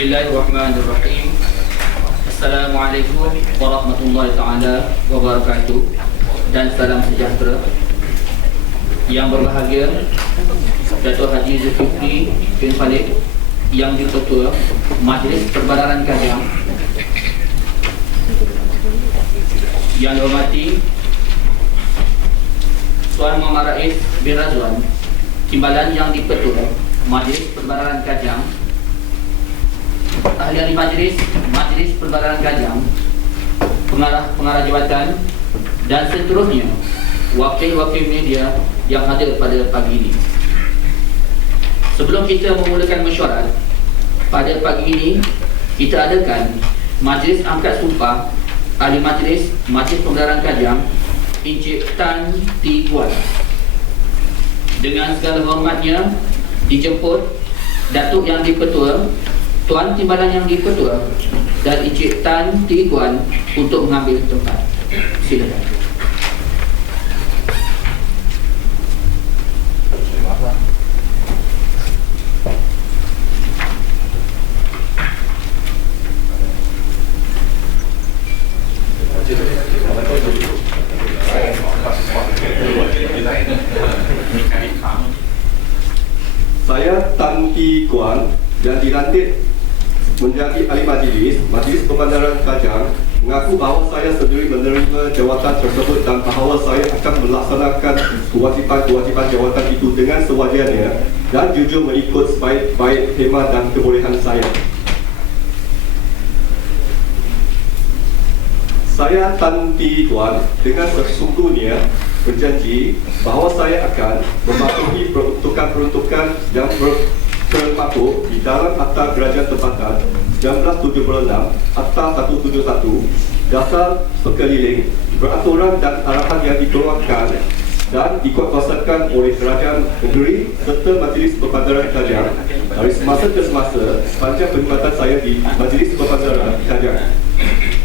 Bismillahirrahmanirrahim. Assalamualaikum warahmatullahi taala wabarakatuh. Dan salam sejahtera. Yang berbahagia Dato' Haji Zulkifli bin Khalid, yang Ketua Majlis Perbadaran Kajang. Yang dihormati Tuan Muhammad Rais bin Razwan, Timbalan yang Ketua Majlis Perbadaran Kajang, ahli-ahli Majlis Perbadaran Kajang, pengarah jabatan, dan seterusnya wakil-wakil media yang hadir pada pagi ini. Sebelum kita memulakan mesyuarat pada pagi ini, kita adakan Majlis Angkat Sumpah Ahli Majlis Perbadaran Kajang, Encik Tan T. Guan. Dengan segala hormatnya dijemput Datuk Yang Di-Pertua, Tuan Timbalan Yang Di-Pertua, dan Encik Tan T. Guan untuk mengambil tempat. Silakan. Saya Tan T. Guan yang dilantik menjadi ahli Majlis Perbadaran Kajang, mengaku bahawa saya sendiri menerima jawatan tersebut dan bahawa saya akan melaksanakan kewajipan jawatan itu dengan sewajarnya dan jujur mengikut sebaik-baik khidmat dan kebolehan saya. Saya Tan T. Guan dengan sesungguhnya berjanji bahawa saya akan mematuhi peruntukan-peruntukan yang termaktub di dalam Akta Kerajaan Tempatan 1976, Akta 171, Dasar Sekeliling, peraturan dan arahan yang dikeluarkan dan dikuatkuasakan oleh Kerajaan Negeri serta Majlis Perbadaran Kajang dari semasa ke semasa sepanjang perkhidmatan saya di Majlis Perbadaran Kajang.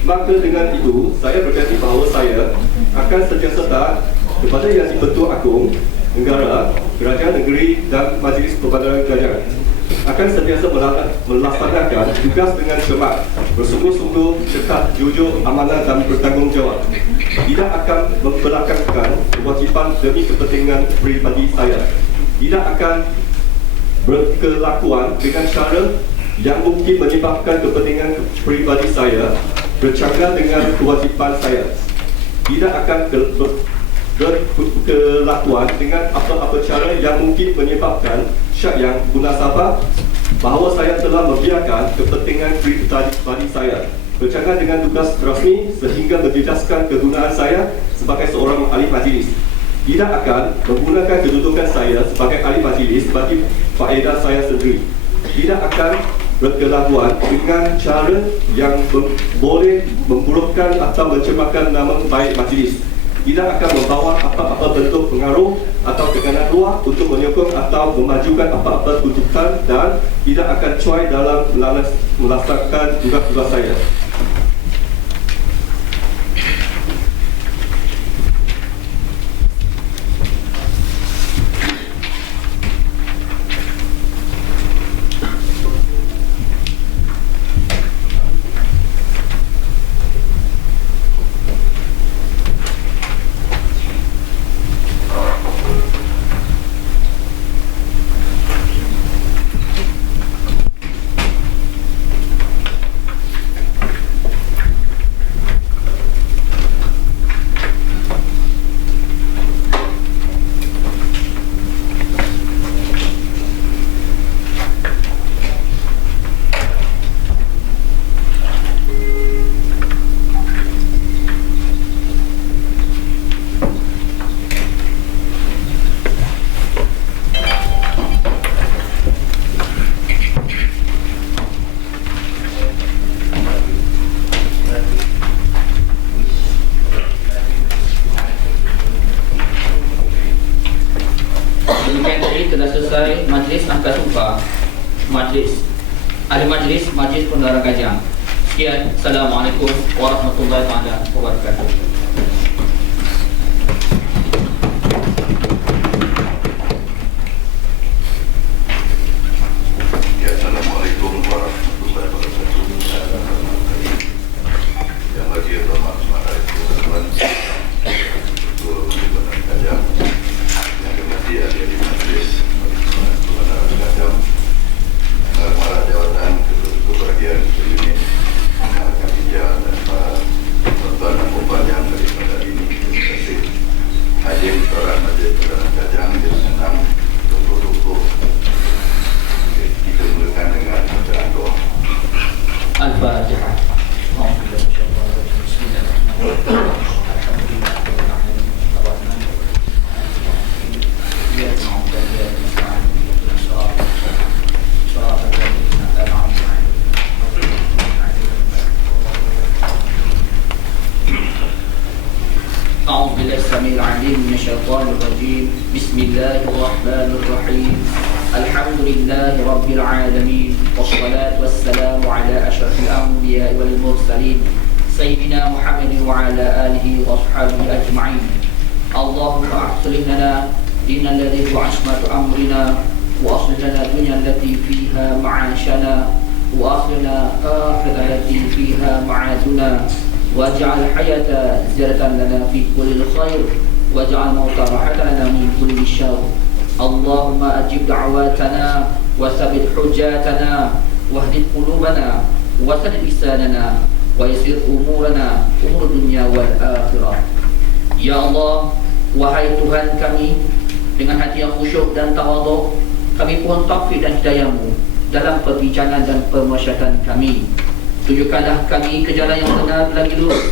Maka dengan itu, saya berjanji bahawa saya akan sentiasa taat kepada Yang Di-Pertua Agong Negara, Kerajaan Negeri dan Majlis Perbadaran Kajang, akan sentiasa melaksanakan tugas dengan cermat, bersungguh-sungguh, cepat, jujur, amanah dan bertanggungjawab. Tidak akan membelakangkan kewajipan demi kepentingan peribadi saya. Tidak akan berkelakuan dengan cara yang mungkin menyebabkan kepentingan peribadi saya bercanggah dengan kewajipan saya. Tidak akan berkelakuan dengan apa-apa cara yang mungkin menyebabkan syak yang munasabah bahawa saya telah membiarkan kepentingan pribadi saya bercanggah dengan tugas rasmi sehingga menjejaskan kegunaan saya sebagai seorang ahli majlis. Tidak akan menggunakan kedudukan saya sebagai ahli majlis bagi faedah saya sendiri. Tidak akan berkelakuan dengan cara yang boleh memburukkan atau mencemarkan nama baik majlis. Tidak akan membawa apa-apa bentuk pengaruh atau tekanan luar untuk menyokong atau memajukan apa-apa tuntutan, dan tidak akan cuai dalam melaksanakan tugas-tugas saya. Telah selesai Majlis Angkat Sumpah Ahli Majlis Perbadaran Kajang. Sekian, Assalamualaikum warahmatullahi wabarakatuh. Assalamualaikum warahmatullahi الشيطان الرجيم. بسم الله الرحمن الرحيم. الحمد لله رب العالمين، والصلاة والسلام على أشرف الأنبياء والمرسلين سيدنا محمد وعلى آله وأصحابه أجمعين. اللهم أصلح لنا دين الذي هو عصمة أمرنا، وأصلح لنا الدنيا التي فيها معاشنا، وأصلح لنا آخرة التي فيها معادنا، واجعل الحياة زيادة لنا في كل خير، واجعل الموت راحة لنا من كل شر. اللهم أجب دعواتنا وثبت حجاتنا واهد قلوبنا وسدد لساننا ويسر أمورنا أمور الدنيا والآخرة. Ya Allah, wahai Tuhan kami, dengan hati yang khusyuk dan tawaduk, kami pohon taufik dan hidayah-Mu dalam perbincangan dan permasyaratan kami. Tunjukkanlah kami ke jalan yang benar lagi lurus,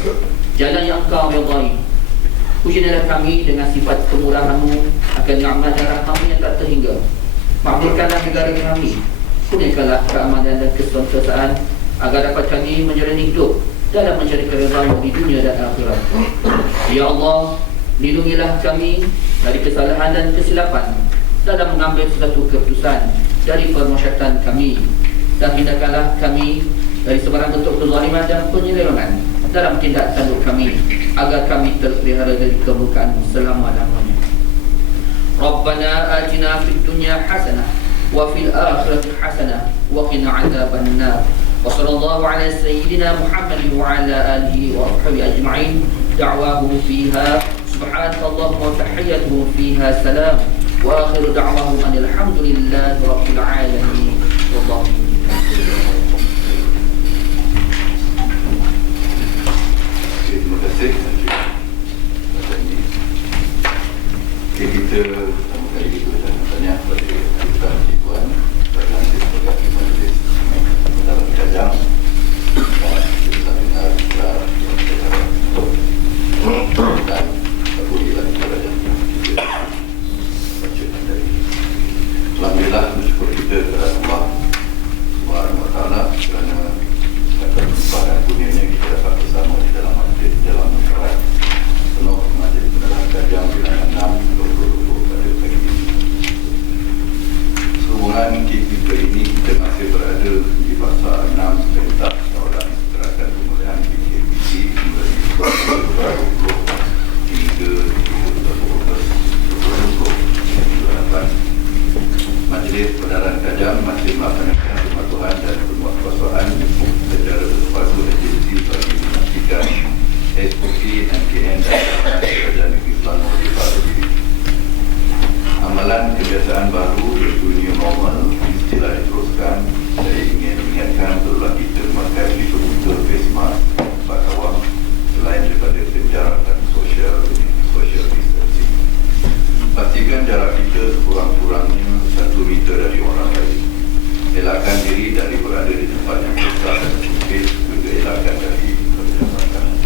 jalan yang Engkau ridai. Pujilah kami dengan sifat kemurahan-Mu akan nikmat dan rahmat-Mu yang tak terhingga. Makmurkanlah negara kami, kurniakanlah keamanan dan kesentiaan agar dapat kami menjalani hidup dalam mencari keridhaan di dunia dan akhirat. Ya Allah, lindungilah kami dari kesalahan dan kesilapan dalam mengambil sesuatu keputusan dari permasyaratan kami, dan hindarkanlah kami dari sebarang bentuk kezaliman dan penyelewengan dalam tindak tanduk kami, agar kami terpelihara dari kemurkaan selama-lamanya. Rabbana atina fid dunya hasanah wa fil akhirati hasanah wa qina adzaban nar. Wa sallallahu ala sayyidina Muhammadin wa ala alihi wa sahbihi ajma'in. Da'wahu fiha subhanakallahumma wa tahiyyatuhu fiha salam, wa akhiru da'wahum alhamdulillahi rabbil alamin. Wallahu terima kasih. Okay, kita pertama kali kita nak tanya kepada Tuan Tuan Tuan sebagai majlis dalam kajang dan kita dengar dan apabila kita kita baca dari alhamdulillah bersyukur kita kepada Allah Subhanahu wa taala kerana kepada kurnianya kita dapat bersama di dalam majlis dalam masyarakat penuh majlis dalam kajang bilangan 6 2020 pada pagi ini. Sehubungan kita ini kita masih berada di fasa 6 perintah tawaran gerakan pemulihan PKPC mulai 2020 hingga 2028. Majlis Kebenaran Kajang masih melaksanakan pematuhan dan penguatkuasaan secara bersepadu agensi bagi memastikan SOP, MKN dan Kerajaan Negeri Selangor dibaru diri. Amalan kebiasaan baru iaitu new normal istilah diteruskan. Saya ingin mengingatkan berulang kita memakai betul-betul face mask, pakai awam selain daripada penjarakan social distancing. Pastikan jarak kita sekurang-kurangnya 1 meter dari orang lain. Elakkan diri dari berada di tempat yang besar dan sempit, juga elakkan dari berdekatan.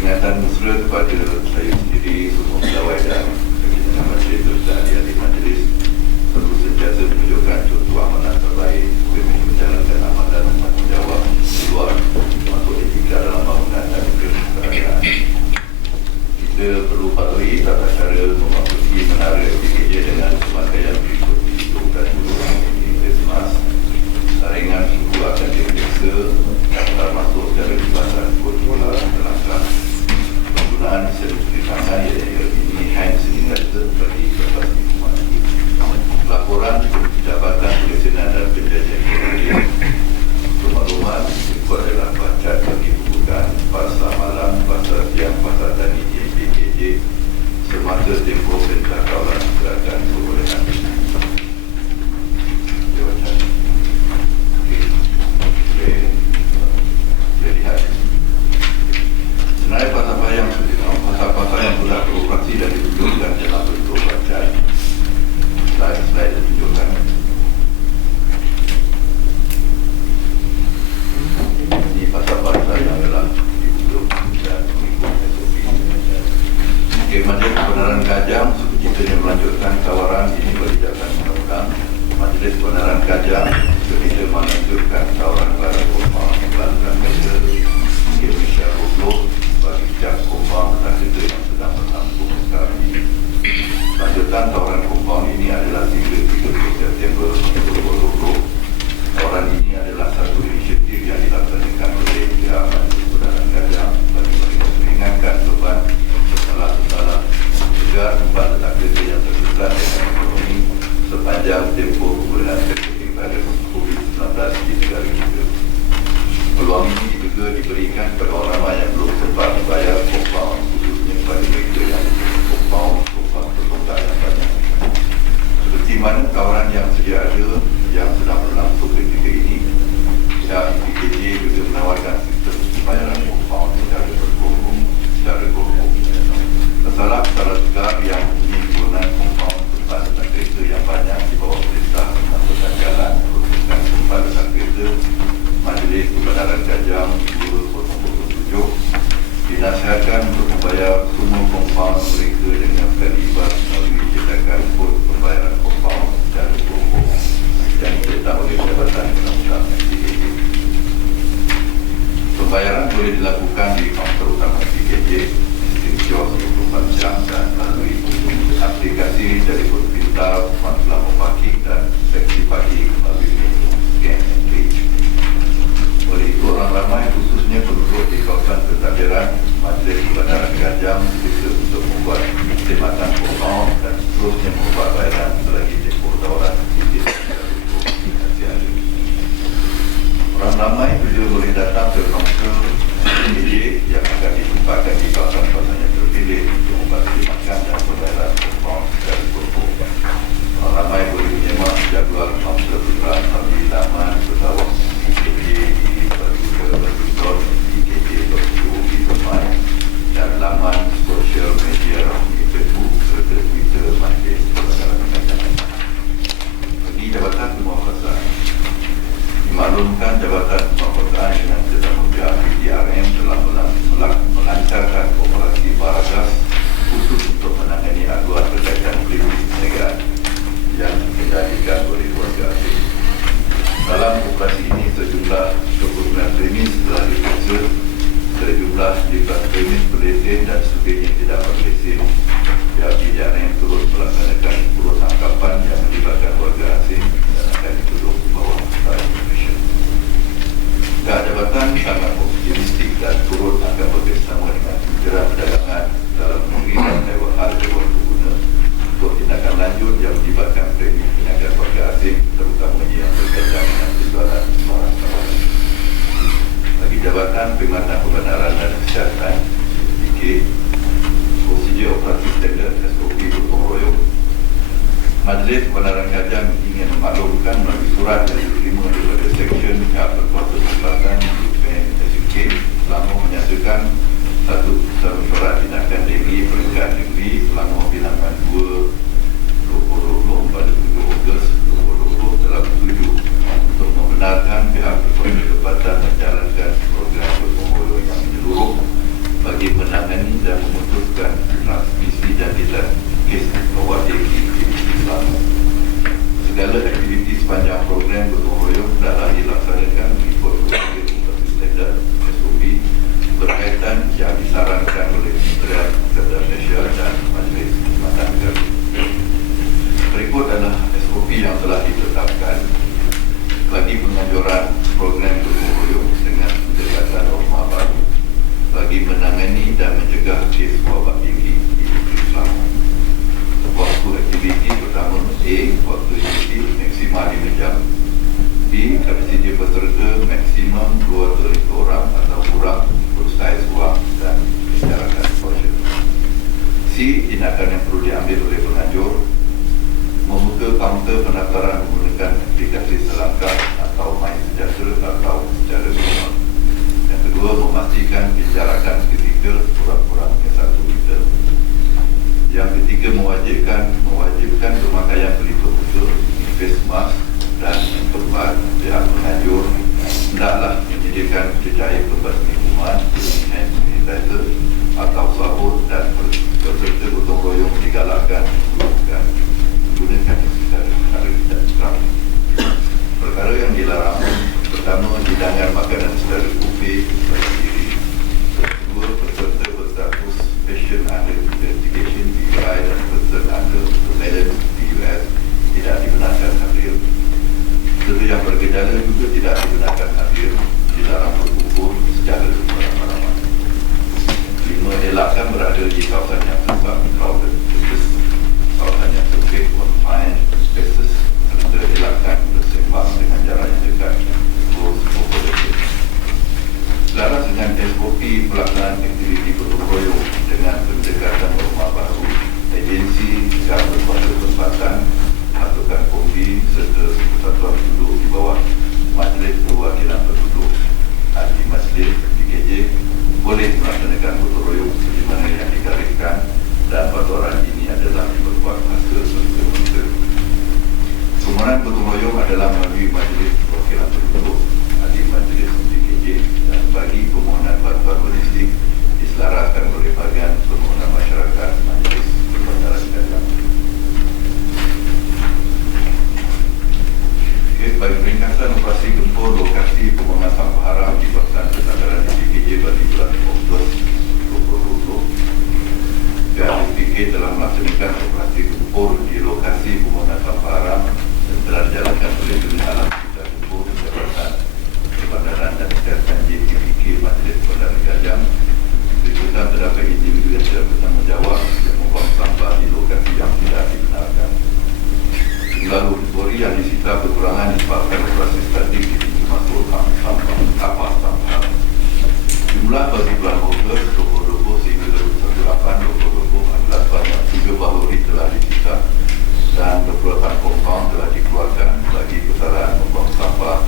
Ingatan mesra kepada saya sendiri, semua pegawai dan kegiatan majlis serta ahli-ahli majlis perlu sentiasa menunjukkan contoh amalan terbaik demi menjalankan amalan dan tanggungjawab di luar termasuk etika dalam bangunan dan kerajaan. Kita perlu patuhi tata cara memasuki menara PKJ dengan pemakaian berikut dihitung ini Christmas. Saringan suku akan diperiksa daftar masuk secara dibasar kod bola terlangkah. Penggunaan sertifikat tangan iaitu ini hand sanitizer bagi kertas hukuman. Laporan Jabatan Kesedaran dan Penjajahan Kerajaan. Rumah-rumah itu adalah baca bagi pembukaan pasar malam, pasar siang, pasar tani PKJ semasa tempoh perintah kawalan gerakan pemulihan. Sebenarnya pasal-pasal yang sudah beroperasi dan ditunjukkan dalam bentuk bacaan. Slide ditunjukkan. Ini pasal-pasal yang telah ditunjuk dan mengikut SOP. Okay, Majlis Kebenaran Kajang kita melanjutkan tawaran ini berdasarkan undang-undang. Majlis Kebenaran Kajang kita melanjutkan tawaran kepada Koma Melanggar Indonesia Roglo bagi jam Koma dan kita yang sedang berlangsung sekarang. Lanjutan tawaran kompaun ini adalah 30 September 2020. Tawaran ini adalah satu inisiatif yang dilaksanakan oleh pihak Majlis Kebenaran Gajah bagi meringankan beban bersalah-salah agar tempat letak kerja yang terdekat dengan ekonomi sepanjang tempoh pemulihan PPKM pada COVID-19 di negara kita. Peluang ini juga diberikan kepada orang ramai yang belum sempat membayar kompaun, khususnya kepada mereka yang kompaun bertunggal yang banyak. Seperti mana tawaran yang sedia ada yang sedang berlangsung ketika ini, pihak PKJ juga menawarkan sistem pembayaran kompaun secara berhukum. Masalah segar yang mempunyai penggunaan kompaun tempat letak kereta yang banyak di bawah perintah angkutan jalan merupakan tempat letak kereta Majlis Kebenaran Gajah 2007 dinasihatkan untuk membayar semua kompaun mereka dengan terlibat melalui cetakan kod pembayaran kompaun secara berhukum yang ditetapkan oleh Jabatan Undang-Undang PKJ. Pembayaran boleh dilakukan di kaunter utama PKJ, kios 24 jam dan melalui aplikasi telefon pintar, Selama Parking dan seksi parking melalui Scan and Reach. Oleh itu, orang ramai khususnya penduduk di kawasan pentadbiran Majlis Kebenaran Gajah bisa untuk membuat khidmatan kompaun dan seterusnya membuat bayaran selagi tempoh tawaran izin. Orang ramai juga boleh datang ke kaunter PKJ yang akan ditempatkan di kawasan-kawasan yang terpilih untuk membuat khidmatan dan pembayaran kompaun secara berhukum. Orang ramai boleh menyemak jadual kaunter putra melalui laman bersawak PKJ di www.pkj.gov.my dan laman sosial media di Facebook serta Twitter Majlis Kebenaran Gajah. Bagi Jabatan Penguasaan, dimaklumkan Jabatan Penguasaan dengan tanggungjawab PDRM telah melancarkan operasi Baragas khusus untuk menangani aduan berkaitan krimis perniagaan yang dijadikan oleh warga asing. Dalam operasi ini sejumlah 29 premis telah diperiksa, sejumlah 15 premis berlesen dan sebagainya tidak berlesen. Pihak PDRM turut melaksanakan 10 tangkapan yang melibatkan warga asing dan akan dituduh di bawah Immigration. Pihak jabatan sangat optimistik dan turut akan bekerjasama dengan Kementerian Perdagangan dalam negeri dan lewat hal dewan pengguna untuk tindakan lanjut yang melibatkan premis perniagaan warga asing, terutamanya yang berkaitan dengan penjualan barang tawaran. Bagi Jabatan Perkhidmatan Kebenaran dan Kesihatan (PK), prosedur operasi standard SOP gotong royong, Majlis Kebenaran Gajah ingin memaklumkan melalui surat yang diterima daripada Seksyen Pihak Berkuasa Selatan UPN-SUK selama menyatakan satu surat tindakan negeri peringkat negeri selama bilangan 2 2020 pada 7 Ogos 2020 telah bersetuju untuk membenarkan pihak berkuasa tempatan menjalankan program gotong royong yang menyeluruh bagi menangani dan memutuskan transmisi dan tidak kes mewakili Selama. Segala aktiviti sepanjang program gotong royong telah dilaksanakan mengikut prosedur operasi standard SOP berkaitan yang disarankan oleh Kementerian Kesihatan Malaysia dan Majlis Perkhidmatan Negara. Berikut adalah SOP yang telah ditetapkan bagi penganjuran program gotong royong dengan pendekatan norma baru bagi menangani dan mencegah kes wabak tinggi di negeri Selangor. Waktu aktiviti pertama A. Waktu aktiviti maksimal 5 jam. B. Kapasiti peserta maksimum 200 orang atau kurang untuk saiz wang dan persyaratan portion. C. Tindakan yang perlu diambil oleh penganjur: membuka kaunter pendaftaran menggunakan aplikasi Selangkah atau MySejahtera atau secara manual. Yang kedua, memastikan penjarakan fizikal kurang-kurangnya 1 meter. Yang ketiga, mewajibkan pemakaian pelitup muka, face mask, dan yang keempat, pihak penganjur hendaklah menyediakan cecair pembasmi kuman, hand sanitizer atau sabun, dan peserta gotong royong digalakkan menggunakan secara perkara yang dilarang: pertama, hidangan makanan secara buffet bagi diri; kedua, peserta berstatus patient under investigation PI dan person under adalah melalui Majlis Perwakilan Penduduk di Majlis PKJ dan bagi permohonan bantuan logistik diselaraskan oleh bahagian permohonan masyarakat Majlis Perbandaran Kajang. Bagi peringkatan operasi gempur lokasi pembangunan sampah haram di Kawasan Kesadaran PKJ bagi bulan Ogos 2020, PKJ telah melaksanakan operasi gempur di lokasi pembangunan sampah haram dan telah dijalankan oleh Unit Alam Sekitar Gempur Jabatan Perbandaran dan Kesihatan JPK Majlis Perbandaran Kajang. Berikutan terdapat individu yang tidak bertanggungjawab yang membuang sampah di lokasi yang tidak dibenarkan. Jumlah kategori yang disita kekurangan disebabkan operasi statik di pintu masuk kapal sampah. Jumlah bagi bulan Ogos 2020 sehingga 1/8/2020 adalah sebanyak 3 balori telah disita dan 28 kompaun telah dikeluarkan bagi kesalahan membuang sampah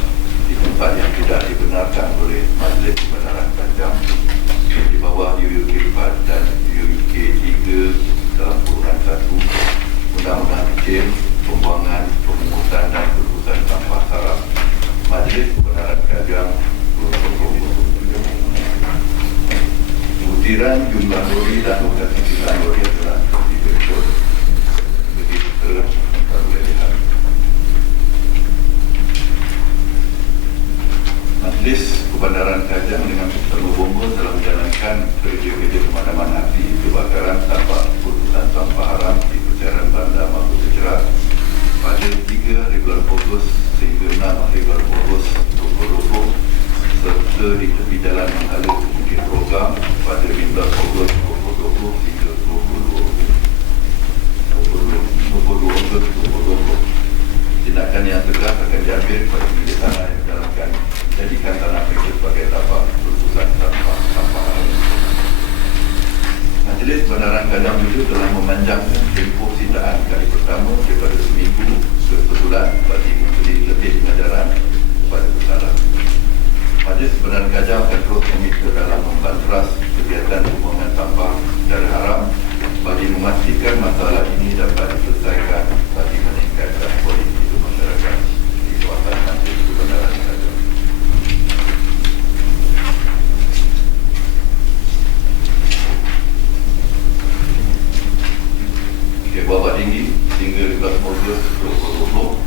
di tempat yang tidak dibenarkan oleh Majlis Perbandaran Kajang di bawah UUK 4 dan UUK 3 dalam kurungan 1 Undang-Undang Izin Pembuangan, Pemungutan dan Perusahaan Sampah Saraf Majlis Perbandaran Kajang 2020. Butiran jumlah lori dan lokasi silang lori telah diberikut. Begitu boleh lihat. Majlis Perbandaran Kajang dengan Peserta Bonggol telah menjalankan kerja-kerja pemadaman api kebakaran tanpa putusan sampah haram di Percairan Bandar Mampu Sejarah pada 3 bulan Ogos sehingga 6 bulan Ogos 2020 serta di tepi jalan menghala ke Bukit Program pada 15 Ogos 2020 hingga 22 Ogos 2020. Tindakan yang tegas akan diambil pada milik tanah yang dijalankan jadikan tanah mereka sebagai tapak putusan sampah haram. Majlis Perbandaran Kajang juga telah memanjangkan tempoh sindaan kali pertama daripada seminggu ke sebulan bagi memberi lebih pengajaran kepada bersalah. Majlis Perbandaran Kajang akan terus memikir dalam membanteras kegiatan pembuangan sampah secara haram bagi memastikan masalah ini dapat diselesaikan bagi meningkatkan kualiti hidup masyarakat di kawasan Majlis Perbandaran Kajang. Bawah tinggi hingga 15 Ogos 2020,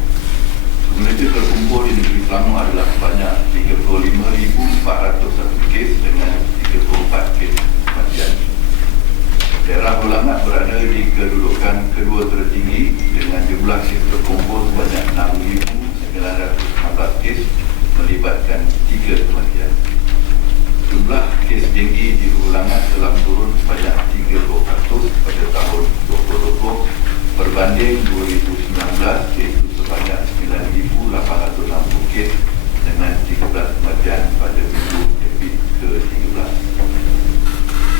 jumlah terkumpul di negeri Selangor adalah sebanyak 35,401 kes dengan 34 kes kematian. Daerah Bulamat berada di kedudukan kedua tertinggi dengan jumlah kes terkumpul sebanyak 6,916 kes melibatkan 3 kematian. Jumlah kes denggi di Bulamat telah turun sebanyak 30% pada tahun 2020 berbanding 2019 iaitu sebanyak 9,860 kes dengan 13 kematian pada minggu ke-13.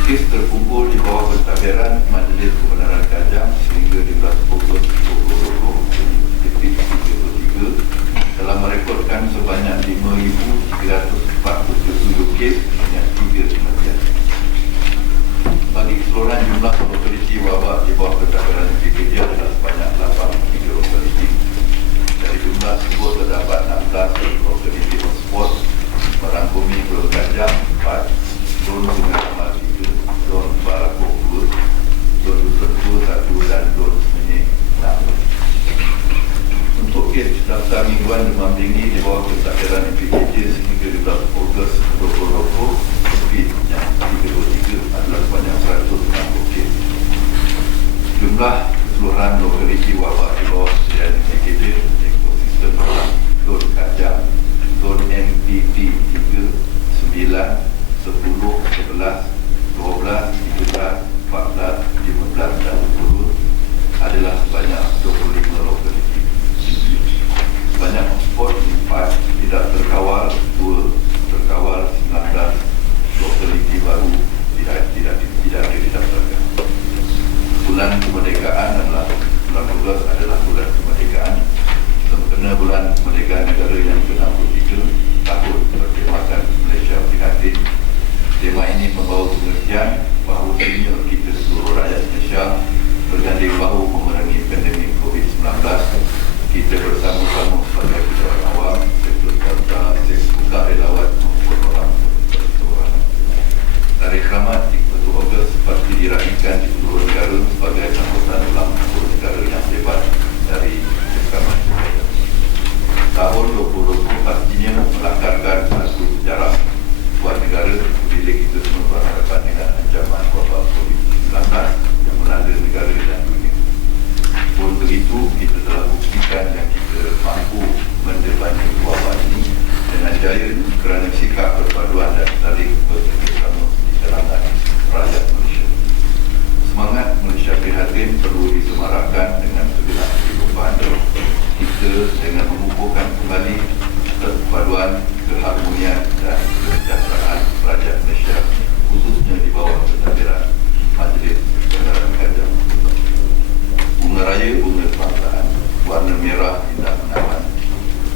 Kes terkumpul di bawah pentadbiran Majlis Perbandaran Kajang sehingga 15 Ogos 2020 telah merekodkan sebanyak 5,347 kes dengan 3 kematian. Bagi keseluruhan jumlah fataliti wabak di bawah pentadbiran PKJ adalah sebanyak 83 fataliti. Dari jumlah tersebut terdapat 16 fataliti hotspot merangkumi Pulau Kajang 4, Zon Sungai Amal 3, Zon Barakok 2, Zon Dusun 1 dan Zon Semenyih 6. Untuk kes daftar mingguan demam tinggi di bawah pentadbiran PKJ sehingga 12 Ogos 2020 yang 33 adalah sebanyak 160 kes. Jumlah keseluruhan lokaliti wabak di bawah kesediaan PKJ ekosistem dalam Zon Kajang, Zon MPP 3, 9, 10, 11, 12, 13, 14, 15 dan 20 adalah sebanyak 25 lokaliti. Sebanyak hotspot 4 tidak terkawal, 2 terkawal, 19 lokaliti baru tidak didaftarkan. Bulan kemerdekaan adalah bulan 12 adalah telah buktikan yang kita mampu mendepani wabak ini dengan jaya kerana sikap perpaduan dan saling bekerjasama di kalangan rakyat Malaysia. Semangat Malaysia Prihatin perlu disemarakkan dengan segenap kehidupan kita dengan mengukuhkan kembali perpaduan, keharmonian dan kesejahteraan rakyat Malaysia, khususnya di bawah pentadbiran Majlis Kebenaran Kajang. Bunga Raya Bunga Kebangsaan, warna merah indah menawan.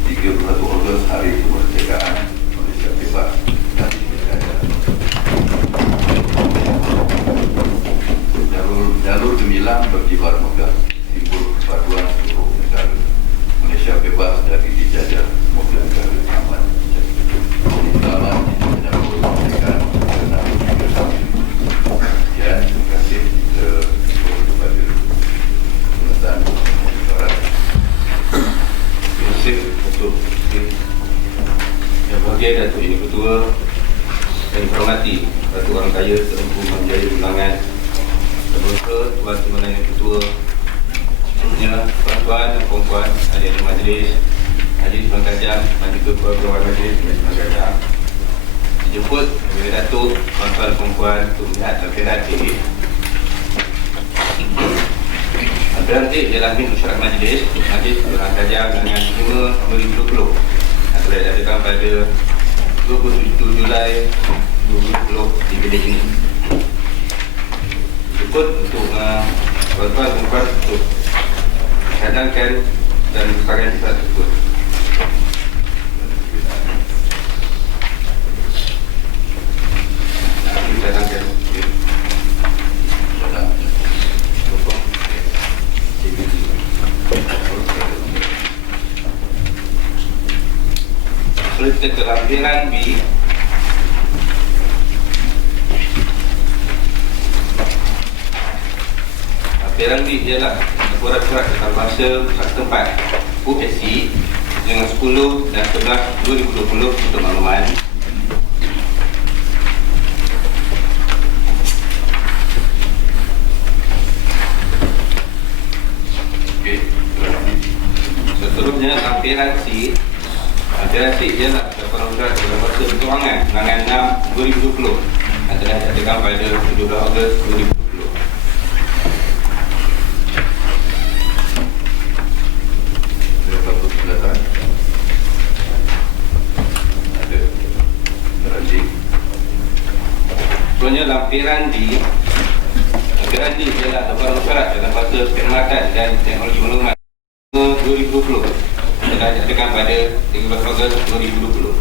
31 Ogos Hari Kemerdekaan Malaysia bebas dari penjara. Jalur gemilang berkibar megah, simbol persatuan seluruh negara. Malaysia bebas dari dijajah semua negara aman. Selamat menyambut kemerdekaan ke-63. Sekian, terima kasih kepada penonton Barat. Terima kasih untuk yang bahagia Datuk Ini Ketua yang dihormati Datuk Orang Kaya Terempu Manjaya Bilangan, Terbuka Tuan Timbalan Yang Ketua, seterusnya tuan-tuan dan puan-puan ahli-ahli majlis, Majlis Pulang Kajang dan juga keluarga majlis Pulang Kajang, dijemput oleh Datuk, tuan-tuan dan puan-puan untuk melihat lampiran ini. Lampiran ini ialah mesyuarat majlis Pulang Kajang dengan 5 2020 yang telah diadakan pada 27 Julai 2020 di bilik ini. Dijemput untuk tuan-tuan dan puan untuk cadangkan dan merupakan sifat tersebut. Cadangkan. Kalau kita ke lampiran B, lampiran B ialah surat-surat antarabangsa pusat setempat USC dengan 10 dan 11 2020 untuk makluman. Seterusnya lampiran C. Lampiran C ialah laporan surat antarabangsa keuangan Bilangan 6 2020 yang telah diadakan pada 17 Ogos 2020. Sebenarnya lampiran D. Lampiran D ialah laporan syarat dalam bahasa perkhidmatan dan teknologi maklumat 2020 telah diadakan pada 13 Ogos 2020.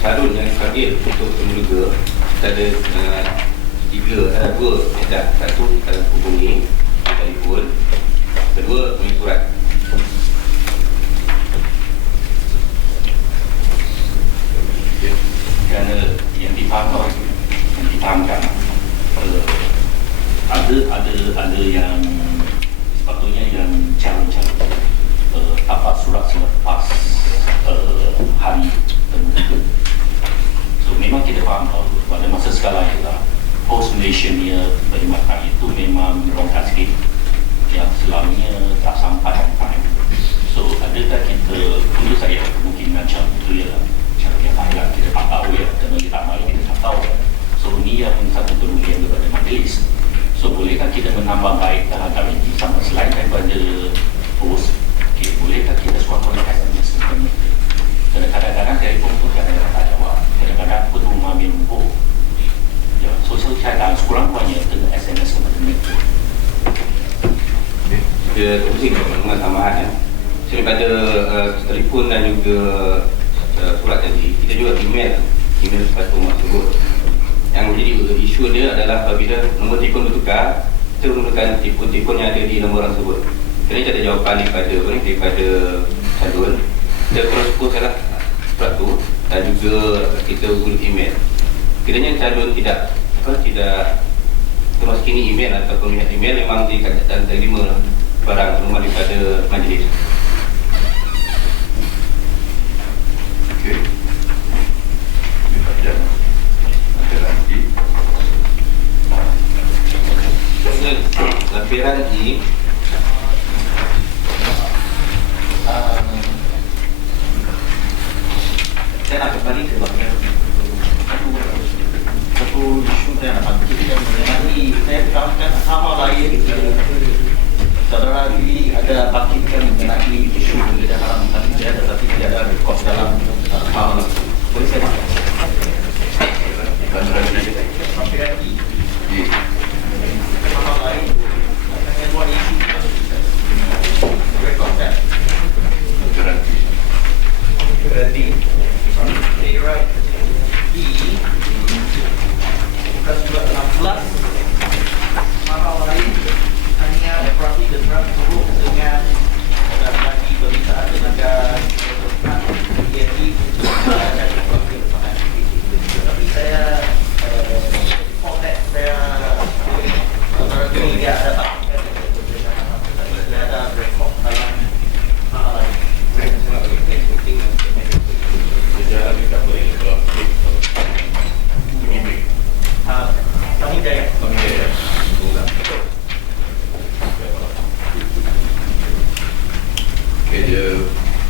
Sarun yang dipanggil untuk temuduga, kita ada dua edah. Satu kita hubungi telefon, kedua beri surat. Kerana yang difahamkan ada yang sepatutnya yang calon-calon dapat surat selepas hari temuduga. So memang kita faham bahawa pada masa sekarang ialah post Malaysia ni perkhidmatan itu memang longgar sikit, yang selalunya tak sampai on time. So adakah kita dulu saya kemungkinan macam itu ialah cara yang baiklah kita tak tahu ya, kerana kita tak mahu kita tak tahu. So ni yang satu kerugian daripada majlis. So bolehkah kita menambah baik terhadap ini sampai selain daripada post, okay, bolehkah kita suatu SMS tentang itu? Kerana kadang-kadang telefon pun kadang-kadang tak jawab, kadang-kadang penerima memang lupa. Ya, so saya dalam sekurang-kurangnya dengan SMS kepada Tuan dengan tambahan ya. Daripada telefon dan juga surat tadi, kita juga email sepatu tersebut. Yang menjadi isu dia adalah apabila nombor telefon bertukar, kita menggunakan telefon yang ada di lembaran tersebut. Jadi kita ada jawapan daripada calon. Kita terus post adalah surat tu dan juga kita guna email. Kiranya calon tidak termasuk kini email ataupun email memang dikatakan terima barang rumah daripada majlis. Okey. Ada lagi. Lampiran ini saya nak kembali ke bahagian satu isu saya nak bangkit yang mengenai saya terangkan sama lain saudara Billy ada bangkitkan mengenai isu berbeda haram tadi saya ada tapi tidak ada rekod dalam hal boleh saya makan sampai lagi sama lain akan buat isu rekod saya berarti right di bukan surat 16 marah lain hanya operasi dan buruk dengan lagi pemeriksaan tenaga jadi tapi saya saya tidak ada ada rekod dalam hal lain Okey,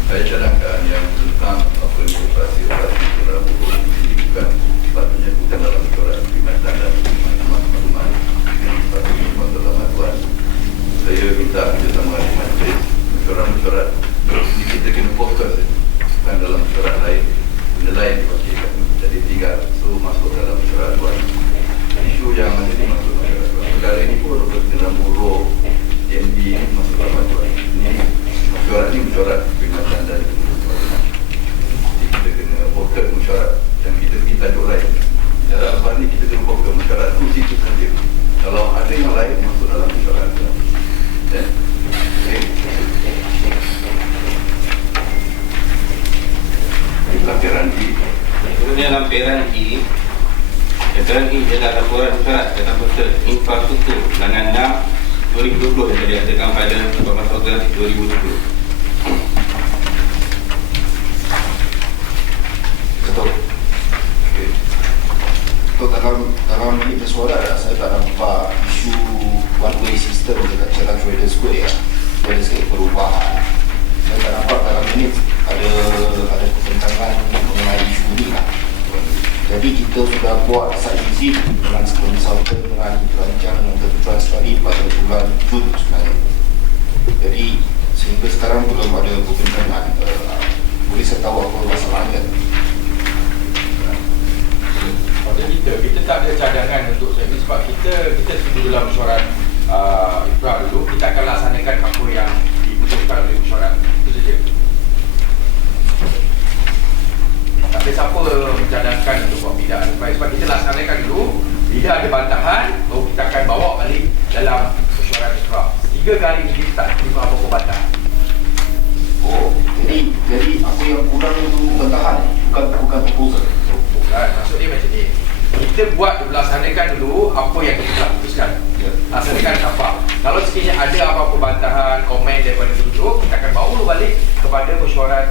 saya cadangkan yang tentang operasi dalam hukum ini bukan sepatutnya bukan dalam surat perkhidmatan dan maklumat yang sepatutnya dalam aduan. Saya minta kerjasama dengan majlis mesyuarat ini kita kena fokus bukan dalam surat lain, benda lain diwakilkan jadi tinggal masuk dalam surat aduan. Isu yang ada dimaksud perkara ini pun dalam buruh DNB masuk dalam aduan. Ini mesyuarat perkhidmatan dan jadi kita kena fokus mesyuarat dan kita pergi tajuk lain. Dalam hal ini kita kena fokus mesyuarat itu situ saja. Kalau ada yang lain masuk dalam mesyuarat ya. Lampiran I. Kemudian lampiran I adalah laporan mesyuarat tentang proses infrastruktur bilangan 6 2020 yang diadakan pada 14 Ogos 2020. Betul. Okay. Untuk dalam ini bersuara saya tak nampak isu one way system dekat Jalan Trader Square ya. Ada sikit perubahan. Saya tak nampak dalam ini ada pertentangan mengenai isu ini lah. Jadi kita sudah buat site visit dengan konsultan dengan perancang yang tertuan sekali pada bulan Jun sebenarnya. Jadi sehingga sekarang belum ada pertentangan. Boleh saya tahu apa masalahnya? Pada kita tak ada cadangan untuk saya sebab kita setuju dalam mesyuarat ifrah dulu, kita akan laksanakan apa yang diputuskan oleh mesyuarat. Itu saja. Tapi siapa mencadangkan untuk buat bidang sebab kita laksanakan dulu. Bila ada bantahan, baru kita akan bawa balik dalam mesyuarat ifrah. 3 kali ini kita tak terima apa-apa bantahan. Oh, jadi apa yang kurang itu bantahan, bukan proposal. Bukan, maksud dia macam ni. Kita buat laksanakan dulu apa yang kita telah putuskan. Laksanakan apa. Kalau sekiranya ada apa-apa bantahan, komen daripada penduduk, kita akan bawa balik kepada mesyuarat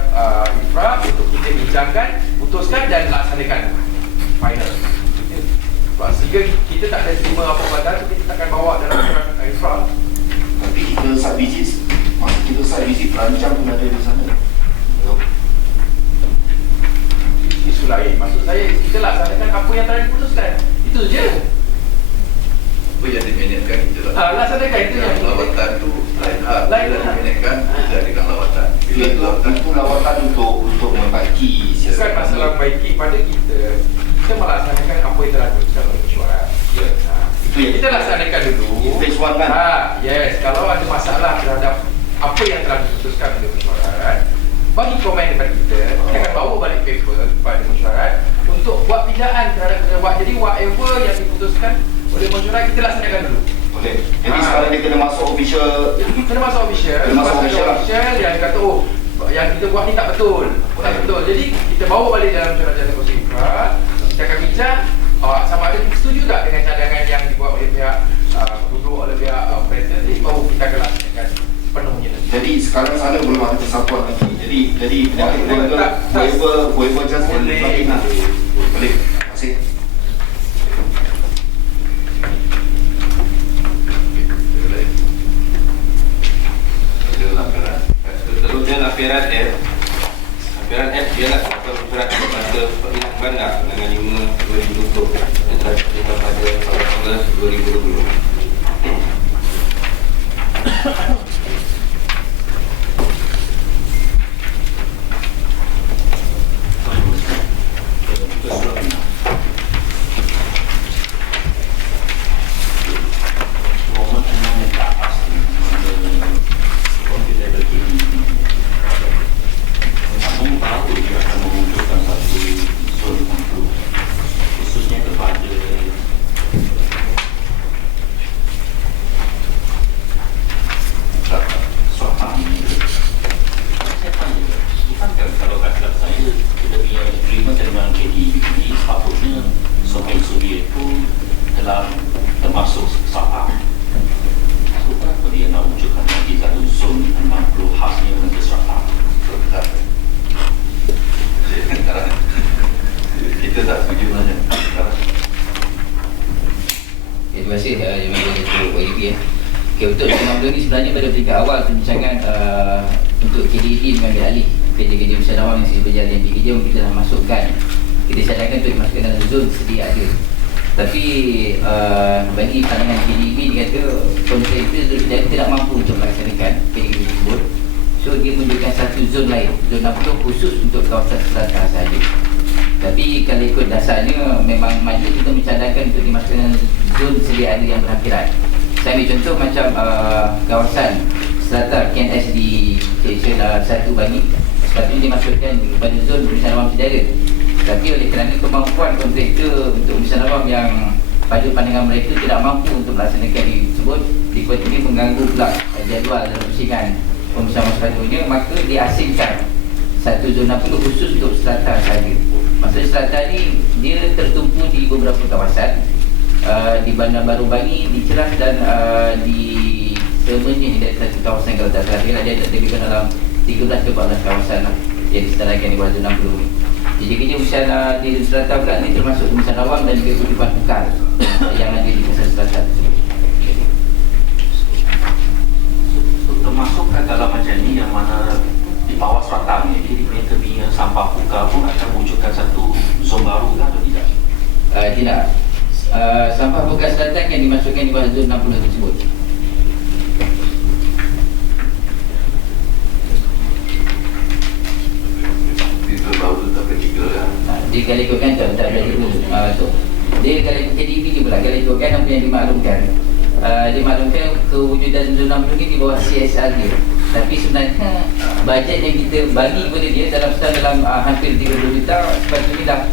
ifrah untuk kita bincangkan, putuskan dan laksanakan final. Sehingga kita tak ada terima apa bantahan, kita akan bawa dalam mesyuarat ifrah. Tapi kita site visit, masa kita site visit perancang pun ada di sana. Isu lain, maksud saya kita laksanakan apa yang telah diputuskan. Itu je. Apa yang diminatkan itu lah. Laksanakan itu yang lawatan tu lain hal. Lain Bila hal. diminatkan, kita adakan lawatan. Bila lawatan Itu lawatan untuk membaiki bukan masalah baiki pada kita melaksanakan apa yang telah diputuskan oleh mesyuarat. Itu yang Kita laksanakan dulu. phase 1 kan? Yes, kalau ada masalah terhadap apa yang telah diputuskan oleh mesyuarat, bagi komen kepada kita, kita akan bawa balik paper kepada mesyuarat untuk buat pindaan terhadap jadi whatever yang diputuskan oleh mesyuarat kita laksanakan dulu. Boleh. Jadi sekarang dia kena masuk official. Kena masuk official. Kena masuk official lah. Yang kata yang kita buat ni tak betul. Tak betul. Jadi kita bawa balik dalam mesyuarat jasa kursi infra. Kita akan bincang sama ada kita setuju tak dengan cadangan yang dibuat oleh pihak duduk oleh pihak operator. Jadi baru kita akan laksanakan penuhnya. Jadi sekarang sana belum ada persatuan lagi. Jadi whoever just boleh. Boleh. Terima kasih. Seterusnya laporan F. Laporan F ialah surat kepada Pihak Bandar dengan 5/2020 yang telah diterima pada 18/2020. termasuk SAPA. So, kenapa dia nak wujudkan lagi satu zon 60 khasnya untuk SAPA? Kita tak setuju mana. Terima kasih Yang Mulia Datuk YB. Untuk zona blok ni sebenarnya pada peringkat awal perbincangan untuk KDB mengambil alih kerja-kerja musyawarah yang masih berjalan di kerja kita dah masukkan, kita cadangkan untuk dimasukkan dalam zon sedia ada. Tapi bagi pandangan KDB dia kata kontraktor dia tidak mampu untuk melaksanakan kerja-kerja tersebut. So dia menunjukkan satu zon lain, zon 60 khusus untuk kawasan selatan sahaja. Tapi kalau ikut dasarnya memang majlis kita mencadangkan untuk dimasukkan zon sedia ada yang berhampiran. Saya ambil contoh macam kawasan selatan KNS di stesen 1 Bangi, sepatutnya dimasukkan pada zon pemeriksaan awam sedara. Tapi oleh kerana kemampuan kontraktor untuk pemeriksaan awam yang pada pandangan mereka tidak mampu untuk melaksanakan tersebut, dikuatkan mengganggu pula jadual dalam pusingan pemeriksaan awam sepatutnya, maka diasingkan satu zon 60 khusus untuk selatan sahaja. Maksudnya selatan ni dia tertumpu di beberapa kawasan, di Bandar Baru Bangi, di Ceras dan di Semenyih dan satu kawasan kalau tak salah. Dia ada lebih kurang dalam 13 ke 14 kawasan lah yang disetarakan di bawah zon 60 ni. Jadi kerja usaha di selatan pula ni termasuk usaha awam dan juga kehidupan bukal yang ada di kawasan selatan tersebut. So, termasukkan dalam macam ni yang mana di bawah selatan ni, jadi mereka punya sampah buka pun akan wujudkan satu zon baru kan atau tidak? Tidak. Sampah buka selatan yang dimasukkan di bawah zon 60 tersebut. Itu baru tak ketiga lah. Dia kalau ikutkan tak ada dulu. Dia kalau ikut KDB ni pula, kalau ikutkan apa yang dimaklumkan, dimaklumkan kewujudan zon 60 ni di bawah CSR dia. Tapi sebenarnya bajet yang kita bagi kepada dia dalam setahun dalam hampir 30 juta, sepatutnya dah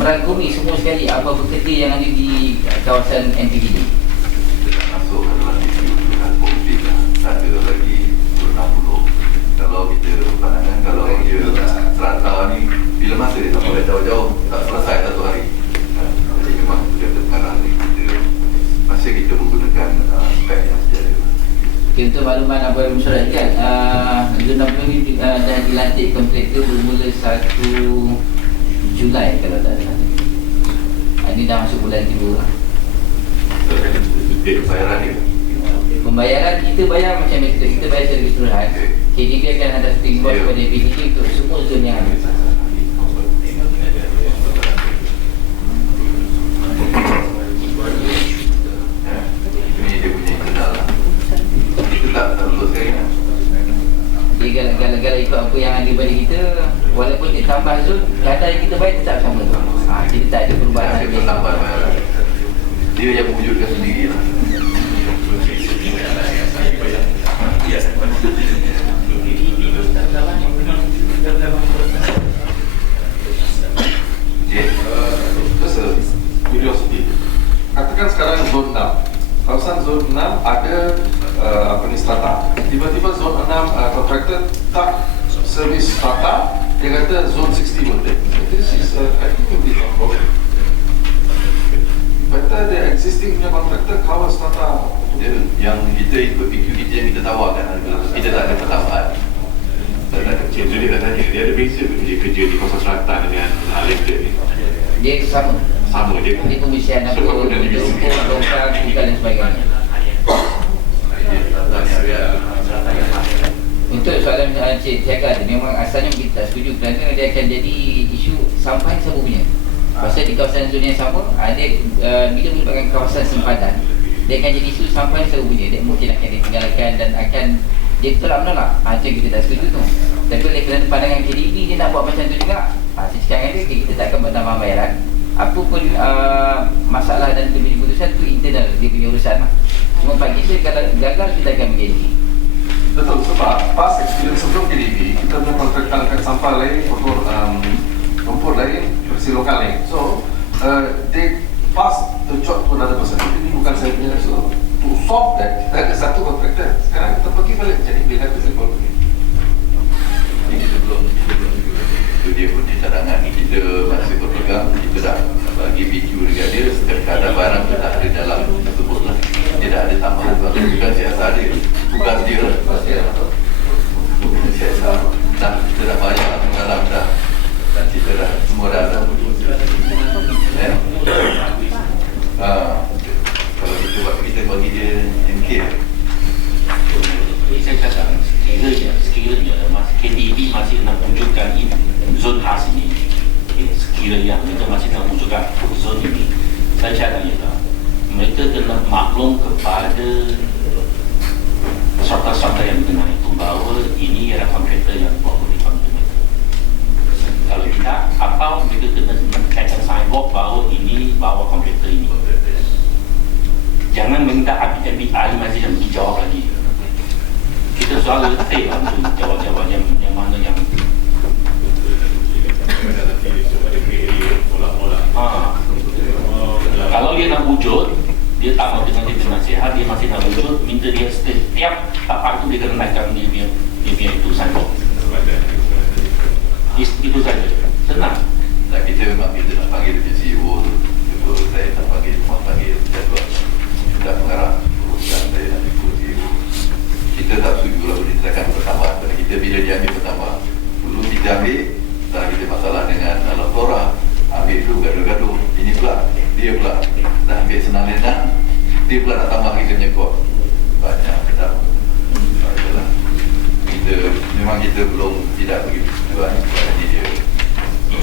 merangkumi semua sekali apa-apa kerja yang ada di kawasan NPD. Kita masuk dalam kebutuhan konflik lah. Tak ada lagi 60. Kalau kita pandangan, kalau dia serata ni bila masa dia tak boleh jauh-jauh, tak selesai satu hari. Jadi memang dia terkarang ni kita masih kita menggunakan spek yang sedia. Untuk makluman apa yang mesyuarat kan, zon 60 ni dah dilantik kontraktor bermula 1 Julai kalau tak salah. Ini dah masuk bulan 3. Bayaran dia. Pembayaran kita bayar macam biasa, kita bayar secara keseluruhan. KDB akan hantar invoice kepada PDG untuk semua zon yang ada. Ini dia punya internal lah. Kita tak lulus sekali lah. Dia gara-gara ikut apa yang ada pada kita, walaupun dia tambah zon, kadar yang kita bayar tetap sama tu. Jadi tak ada perubahan Dia lagi. pun tambah bayaran. Dia yang mewujudkan sendiri lah. Terus curiosity. Katakan sekarang zon 6. Kawasan zon 6 ada strata. Tiba-tiba zon 6 kontraktor tak servis strata, dia kata zon 60 boleh. This is I think a bit of problem. Better the existing punya kontraktor kawal strata. Dia, yang kita ikut PQ kita yang kita tawarkan, kita tak ada pertambahan. Cik Zuli dah tanya, dia ada beza dia kerja di kawasan selatan dengan Lengkit ni? Dia sama. Sama dia? Dia pembersihan apa, untuk longkang, bukan dan sebagainya. Untuk soalan Encik Tiaga tu, memang asalnya kita tak setuju kerana dia akan jadi isu sampah yang sama punya. Pasal di kawasan zon yang sama, bila merupakan kawasan simpanan, dia akan jadi isu sampah yang sama punya. Dia mungkin akan ditinggalkan dan akan dia tolak-menolak. Macam kita tak setuju tu. Tapi oleh kerana pandangan KDB, dia nak buat macam tu juga. Saya cakap dengan dia, kita tak akan buat tambahan bayaran. Apa pun masalah dan keputusan tu internal, dia punya urusan lah. Cuma pagi saya kalau gagal, kita akan mengganti. Betul, sebab pas experience sebelum KDB, kita punya kontraktor sampah lain, rumput lain, bersih lokal lain. So, they pass the job to another person. Ini bukan saya punya. So, to solve that, kita ada satu kontraktor. Sekarang kita pergi balik, jadi bila kita simple begini. Ini sebelum itu dia punya cadangan. Kita masih berpegang, kita dah bagi BQ dekat dia. Setiap kadar barang tu tak ada dalam tersebut lah. Dia dah ada tambahan. Bukan CSR dia, tugas dia lah. CSR dah, kita dah bayar dalam dah. Kita dah, semua dah ada. Kalau kita buat, kita bagi dia MK. Saya kata sekiranya KDB masih nak wujudkan zon khas ini, sekiranya mereka masih nak wujudkan zon ini, saya cakap ialah mereka kena maklum kepada serta-serta yang mengenai itu bahawa ini ialah kontraktor yang buat oleh mereka. Kalau tidak, atau mereka kena kaitan signboard bahawa ini bahawa kontraktor ini. Jangan minta ambil ahli majlis yang pergi jawab lagi. Kita selalu letih lah untuk jawab-jawab yang mana yang kalau dia nak wujud, dia tak mahu dengan dia nasihat, dia masih nak wujud, minta dia setiap tapak itu dia kena naikkan dia punya itu signboard. Itu saja, senang. Nah, kita memang kita nak panggil dia CEO tu. Saya tak panggil, cuma panggil jadual. Kita mengarah urusan saya nak ikut CEO. Kita tak setuju lah diserahkan pertambahan pada kita bila dia ambil pertambahan. Dulu kita ambil, setelah kita masalah dengan Flora, ambil itu gaduh-gaduh. Ini pula, dia pula dah ambil senang-senang, dia pula nak tambah kita punya kod. Banyak kedap. Itulah. Memang kita belum tidak begitu tujuan. Jadi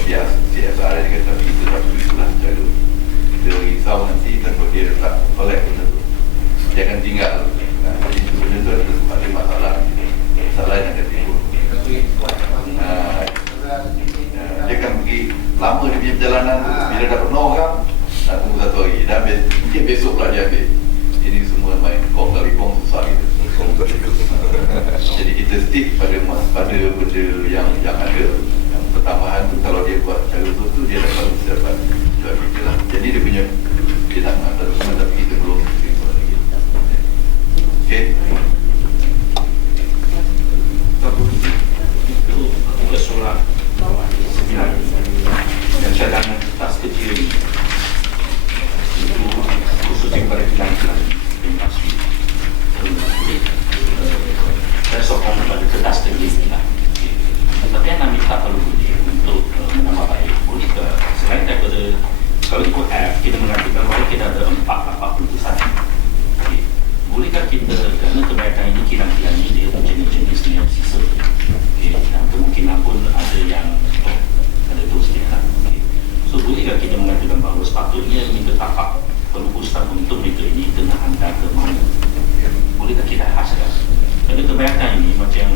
dia CSR dia kata kita tak setuju lah cara. Kita risau nanti tanpa dia tak collect benda tu. Dia akan tinggal. Jadi benda tu ada masalah. Masalah yang akan timbul. Dia akan pergi lama dia punya perjalanan tu. Bila dapat no kan, nak tunggu satu hari. Dah ambil, mungkin besok pula dia ambil. Ini semua main kong kali kong susah gitu. Jadi kita stick pada benda yang ada. Yang pertambahan tu kalau dia buat cara tu dia dapat kita lah. Jadi dia punya dia tak nak terus tapi kita belum terima lagi. Okey. Itu tugas solat 9 dan cadangan tas kecil ini itu khususnya kepada kilang-kilang industri. Saya sokong kepada kertas kecil ini lah. Tapi yang minta perlu untuk menambah baik. Boleh ke selain daripada kalau ikut F kita mengatakan bahawa kita ada 4 perusahaan. Okay. Bolehkah kita kerana kebanyakan ini kilang-kilang ini dia jenis-jenis yang sisa. Okay. Dan kemungkinan pun ada yang ada terus dia. Okay. So bolehkah kita mengatakan bahawa sepatutnya minta tapak perusahaan untuk mereka ini kena hantar ke mana? Bolehkah kita haskan? Kerana kebanyakan ini macam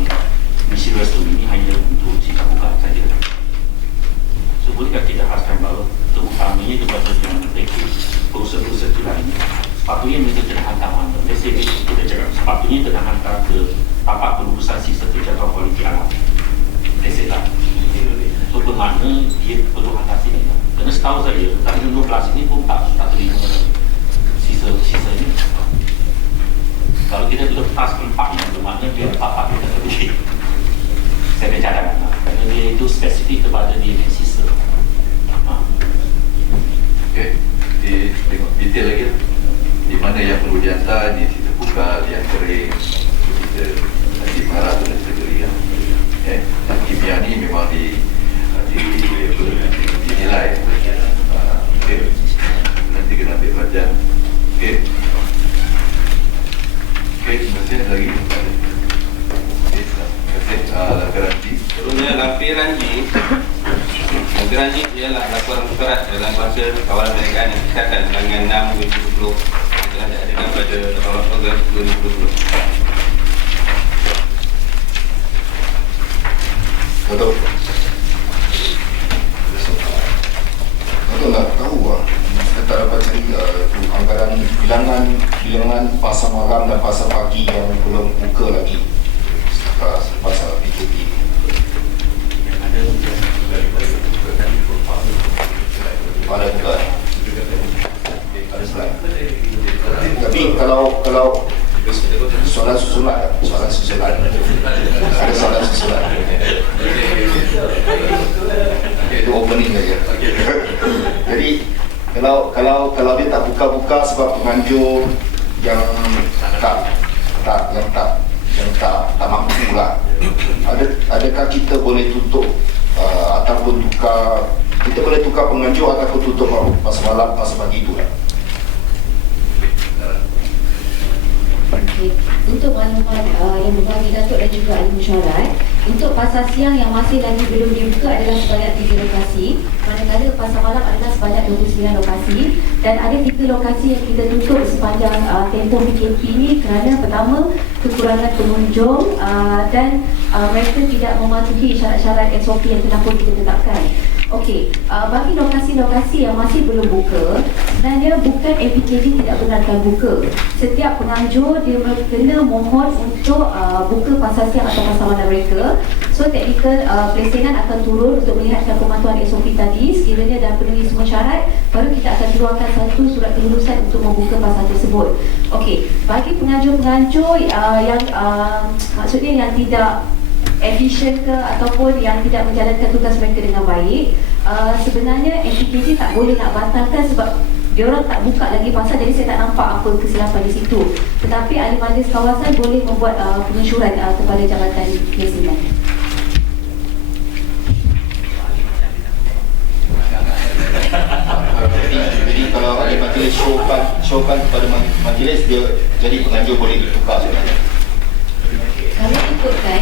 misi restu ini hanya untuk sikap buka saja. So bolehkah kita haskan bahawa terutamanya kepada yang package perusahaan-perusahaan kilang ini, sepatutnya mereka kena hantar mana. Mesej kita cakap sepatutnya kena hantar ke tapak perusahaan sistem terjaga kualiti alam. Mesej lah. Itu bermakna dia perlu hantar sini. Kerana setahu saya, tahun 2012 ini pun tak terima sisa ini. Kalau kita lepas empaknya, bermakna dia tapak kita lebih. Saya dah cadangkan lah. Kerana dia itu spesifik kepada dia yang sisa. Okey, tengok detail lagi. Di mana yang perlu dihantar, di situ buka, yang kering, kita nanti marah tu dan kategori kan. Dan kimia ni memang dinilai. Okey, nanti kena ambil pelajaran. Okey. Okey, terima kasih lagi. Okey, terima kasih. Garanti. Seterusnya Ranji ialah laporan syarat dalam bahasa kawalan perniagaan yang disahkan Bilangan 6 2020 telah diadakan pada 18 Ogos 2020. Kalau nak tahu saya tak dapat cari anggaran bilangan pasar malam dan pasar pagi yang belum buka lagi pasar PKP. Ada buka. Ada slide. Tapi kalau soalan susulan. Ada soalan susulan. Itu opening saja. Jadi kalau dia tak buka-buka sebab penganjur yang tak mampu lah. Adakah kita boleh tutup ataupun kita boleh tukar penganjur ataupun tutup pasar malam, pasar pagi itu lah. Okay. Untuk maklumat yang berbagi Datuk dan juga ahli mesyuarat, untuk pasar siang yang masih lagi belum dibuka adalah sebanyak 3 lokasi, manakala pasar malam adalah sebanyak 29 lokasi, dan ada 3 lokasi yang kita tutup sepanjang tempoh PKP ini kerana pertama kekurangan pengunjung dan mereka tidak mematuhi syarat-syarat SOP yang telah pun kita tetapkan. Okey, bagi lokasi-lokasi yang masih belum buka, sebenarnya bukan MPKD tidak benarkan buka. Setiap penganjur dia kena mohon untuk buka pasar siang atau pasar malam mereka. So teknikal pelesengan akan turun untuk melihatkan pematuhan SOP tadi. Sekiranya dah penuhi semua syarat, baru kita akan keluarkan satu surat kelulusan untuk membuka pasar tersebut. Okey, bagi penganjur-penganjur yang maksudnya yang tidak efisien ke ataupun yang tidak menjalankan tugas mereka dengan baik, sebenarnya MPKJ tak boleh nak batalkan sebab diorang tak buka lagi pasar, jadi saya tak nampak apa kesilapan di situ. Tetapi ahli majlis kawasan boleh membuat pengesyuran kepada Jabatan Kehaziman. Jadi kalau ahli majlis showkan kepada majlis, dia jadi penganjur boleh ditukar sebenarnya. Kalau ikutkan,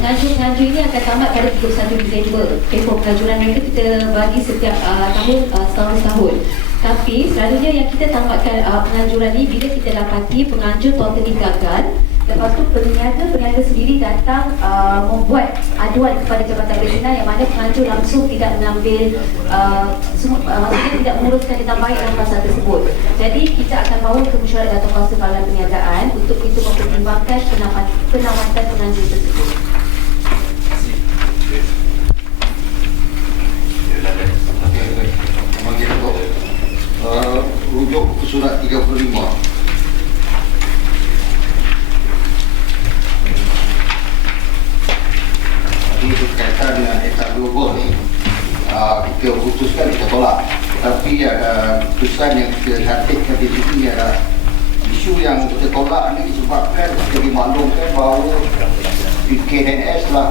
penganjur-penganjur ini akan tamat pada 31 Disember. Tempoh penganjuran mereka kita bagi setiap tahun setahun-setahun. Tapi selalunya yang kita tamatkan penganjuran ini bila kita dapati penganjur totally gagal. Lepas tu peniaga sendiri datang membuat aduan kepada Jabatan Pelesenan yang mana penganjur langsung tidak mengambil maksudnya tidak menguruskan dengan baik dalam pasar tersebut. Jadi kita akan bawa ke mesyuarat Dato' Kuasa Bahagian Perniagaan untuk kita mempertimbangkan penamatan penganjur tersebut. Rujuk surat 35. Itu berkaitan dengan etak global ni, kita putuskan kita tolak. Tetapi ada putusan yang kita cantikkan di sini adalah isu yang kita tolak ni disebabkan kita dimaklumkan bahawa KNS telah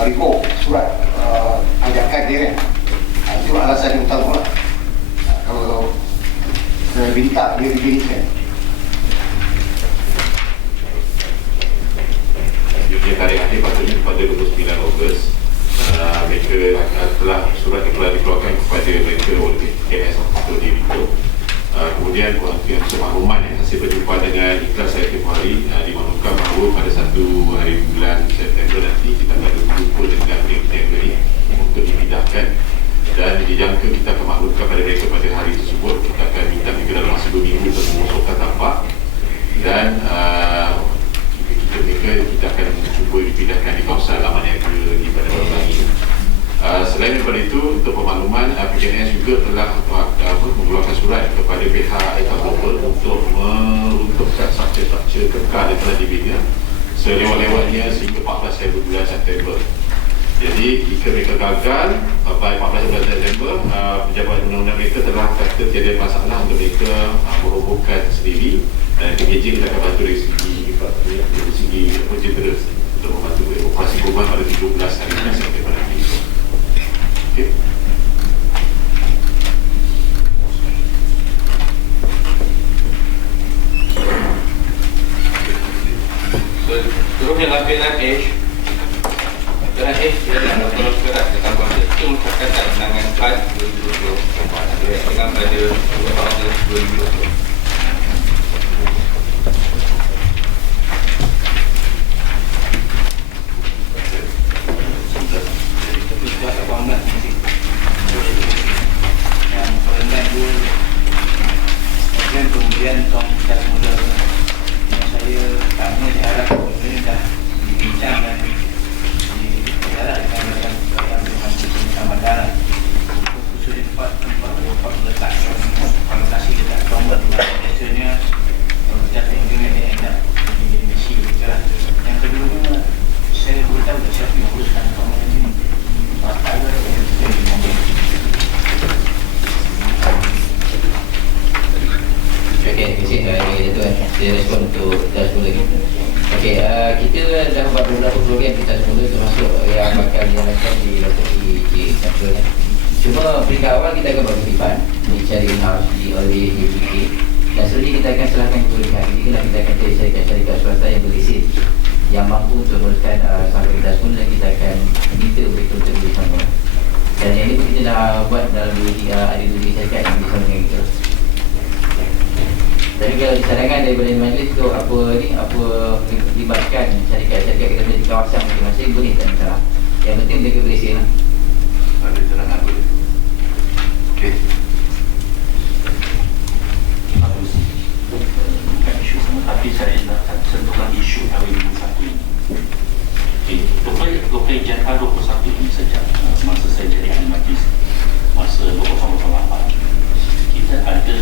revoke surat ajakan dia kan. Itu alasan yang utama lah. Kalau saya minta dia dijeniskan. Yang tarikh akhir patutnya pada 29 Ogos. Mereka telah surat yang telah dikeluarkan kepada mereka oleh KNS untuk direvoke. Kemudian untuk semakluman hasil perjumpaan dengan Ikhlas saya tempoh hari dimaklumkan bahawa pada 1 hari bulan September nanti kita akan berkumpul dengan pihak ini untuk dipindahkan dan dijangka kita akan maklumkan pada mereka pada hari tersebut. Kita akan minta mereka dalam masa 2 minggu untuk mengosokkan tapak, dan kita akan cuba dipindahkan di kawasan laman niaga di Bandar Baru Pelangi. Selain daripada itu, untuk pemakluman, PKNS juga telah mengeluarkan surat kepada pihak Etat Global untuk meruntuhkan struktur-struktur kekal yang telah dibina selewat-lewatnya sehingga 14 bulan September. Jadi jika mereka gagal pada 14 bulan September, pejabat undang-undang mereka telah kata tiada masalah untuk mereka merobohkan sendiri, dan packaging kita akan bantu dari segi jentera untuk membantu operasi korban pada 17 hari September nanti. Okay. Terus yang lapisan H, dengan H dia adalah terus gerak dengan kuasa itu memperkatakan dengan 4 2020 dengan pada 2020. Kemudian kita semula saya tanya diharap kemudian dah dibincang dan diharap dengan bandara khususnya tempat letak lokasi dekat Tombak biasanya jatuh hingga dia enak di Malaysia itulah. Yang kedua, saya beritahu siapa yang uruskan kawasan ini ada yang Okey, terima kasih. Saya respon untuk kita semula lagi. Okey, kita dah buat beberapa program kita semula, termasuk yang bakal dilakukan di lokasi di Central. Cuma peringkat awal kita akan buat kutipan dicari in-house oleh DPK, dan selanjutnya kita akan serahkan kepada pihak ketiga. Kita akan cari syarikat swasta yang berlesen yang mampu untuk meneruskan sampai kita semula, dan kita akan minta mereka untuk bersama. Dan yang ini pun kita dah buat dalam ada 2 syarikat yang bersama dengan kita. Tapi kalau disarankan daripada majlis tu apa libatkan syarikat-syarikat kita di kawasan masing-masing, boleh, tak masalah. Yang penting mereka berlesen lah. Ada cadangan boleh. Okey. Bukan isu sama, tapi saya nak sentuhkan isu LW21 ini. Okay. 20 Januari 21 ini saja, masa saya jadi ahli majlis, masa 2008, kita ada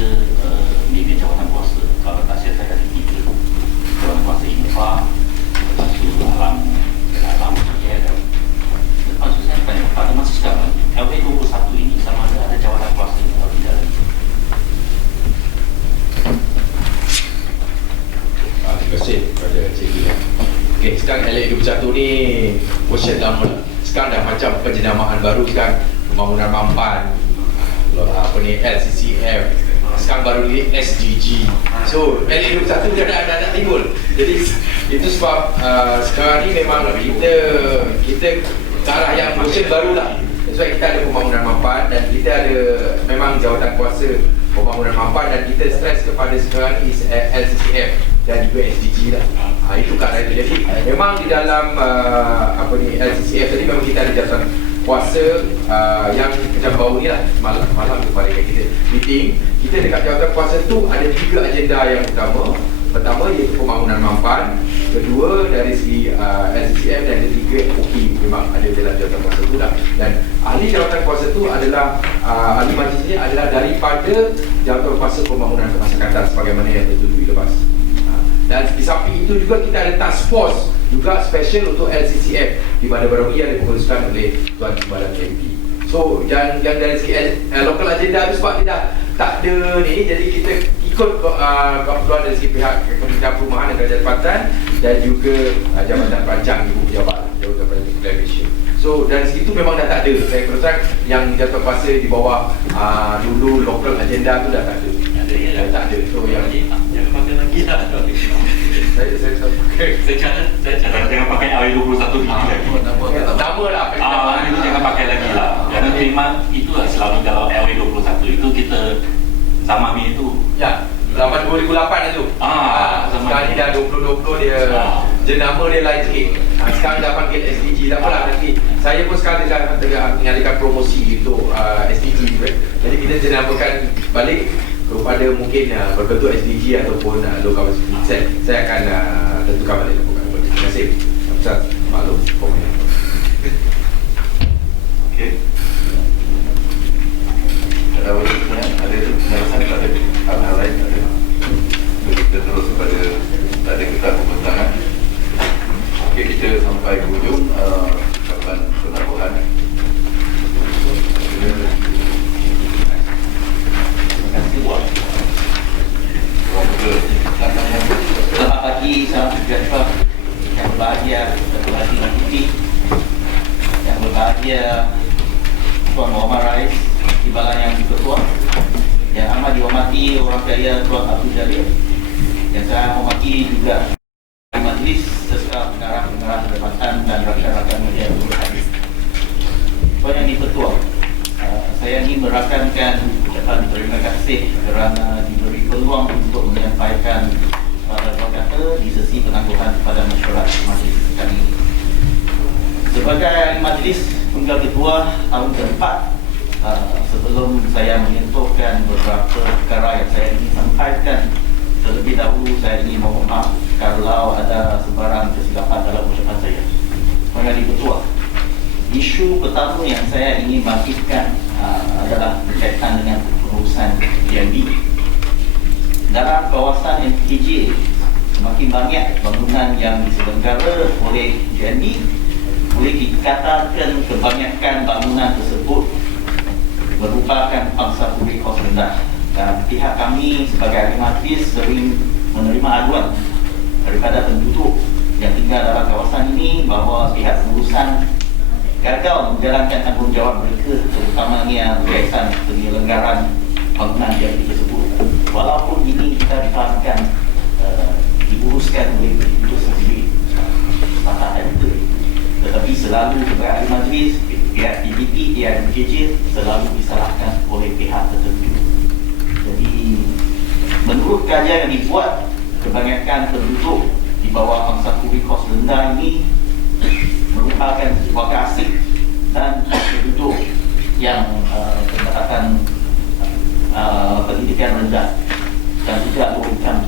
bibit jawatan kuasa. Kalau tak saya ada 3 jawatan kuasa infra, lepas tu alam KL. Lepas tu saya tanya, pada masa sekarang LW21 ini sama ada jawatan kuasa atau tidak lagi? Terima kasih kepada Cik Lee. Okay, sekarang LA21 ni version lama lah. Sekarang dah macam penjenamahan baru sekarang, pembangunan mampan, LCCF, sekarang baru ni SDG. So LA21 dah nak timbul. Jadi itu sebab sekarang ni memang kita ke arah yang version baru lah. Sebab kita ada pembangunan mampan dan kita ada memang jawatan kuasa pembangunan mampan, dan kita stres kepada sekarang ni LCCF dan juga SDG lah. Itu kat itu. Jadi memang di dalam LCCF tadi memang kita ada jawatan kuasa yang macam bau ni lah. Malam kepada kita meeting, kita dekat jawatan kuasa tu ada 3 agenda yang utama. Pertama iaitu pembangunan mampan, kedua dari segi LCCF, dan ketiga FOK memang ada dalam jawatan kuasa tu lah. Dan ahli jawatan kuasa tu adalah ahli majlis ni adalah daripada jawatan kuasa pembangunan kemasyarakatan sebagaimana yang tertulis lepas. Dan di samping itu juga kita ada task force juga special untuk LCCF di Bandar Baru yang dipenguruskan oleh Tuan Timbalan MP. So yang dari segi local agenda tu sebab dia dah tak ada ni, jadi kita ikut keperluan dari segi pihak Kementerian Perumahan dan Kerajaan Tempatan dan juga Jabatan Perancang Ibu Pejabat Jabatan Perancang Malaysia. So dari segi itu memang dah tak ada. Saya teruskan yang jatuh kuasa di bawah dulu local agenda tu dah tak ada. Dah tak ada. So yang ni Jangan pakai lagi lah. Saya jangan pakai LW21 ini lagi. Nama lah. Itu jangan pakai lagi lah. Kerana memang itulah selalu kalau LW21 itu kita zaman ni itu. Ya, zaman 2008 itu. Sekarang ni dah 2020 dia jenama dia lain sikit. Sekarang dah panggil SDG, tak apalah nanti. Saya pun sekarang tengah mengadakan promosi untuk SDG tu. Jadi kita jenamakan balik kepada mungkin berbentuk SDG ataupun low carbon city. Saya akan tentukan balik. Terima kasih. Ustaz, maklum komen. Okey. Ada apa pertanyaan? Ada penjelasan tak ada? Hal-hal lain tak ada? Kita terus kepada tadi kita pembentangan. Okey, kita sampai ke hujung ucapan penabuhan. Terima kasih buat. Selamat pagi, salam sejahtera. Yang berbahagia, Datuk Hati Nativi. Yang berbahagia, Tuan Muhammad Rais, Timbalan Yang Di-Ketua. Yang amat dihormati orang kaya Tuan Abdul Jalil. Yang saya hormati juga majlis serta pengarah-pengarah jabatan dan rakan-rakan media yang berhadir. Tuan Yang Di-Ketua, saya ingin merakamkan ucapan terima kasih kerana diberi peluang untuk menyampaikan kata di sesi penangguhan kepada masyarakat majlis kali ini. Sebagai majlis tunggal kedua tahun keempat, sebelum saya menyentuhkan beberapa perkara yang saya ingin sampaikan, terlebih dahulu saya ingin mohon maaf kalau ada sebarang kesilapan dalam ucapan saya. Mengenai Ketua, isu pertama yang saya ingin bangkitkan adalah berkaitan dengan pengurusan GMB. Dalam kawasan MKJ, semakin banyak bangunan yang diselenggara oleh GMB. Boleh dikatakan kebanyakan bangunan tersebut merupakan pangsa publik kos rendah. Dan pihak kami sebagai ahli majlis sering menerima aduan daripada penduduk yang tinggal dalam kawasan ini bahawa pihak pengurusan gagal menjalankan tanggungjawab mereka, terutamanya berkaitan penyelenggaraan bangunan GMB tersebut. Walaupun ini kita difahamkan diuruskan oleh penduduk sendiri, tetapi selalu sebagai ahli majlis, pihak PPP, pihak MKJ selalu disalahkan oleh pihak tertentu. Jadi, menurut kajian yang dibuat, kebanyakan penduduk di bawah pangsa publik kos rendah ini merupakan warga asing dan penduduk yang pendapatan pendidikan rendah dan juga low income.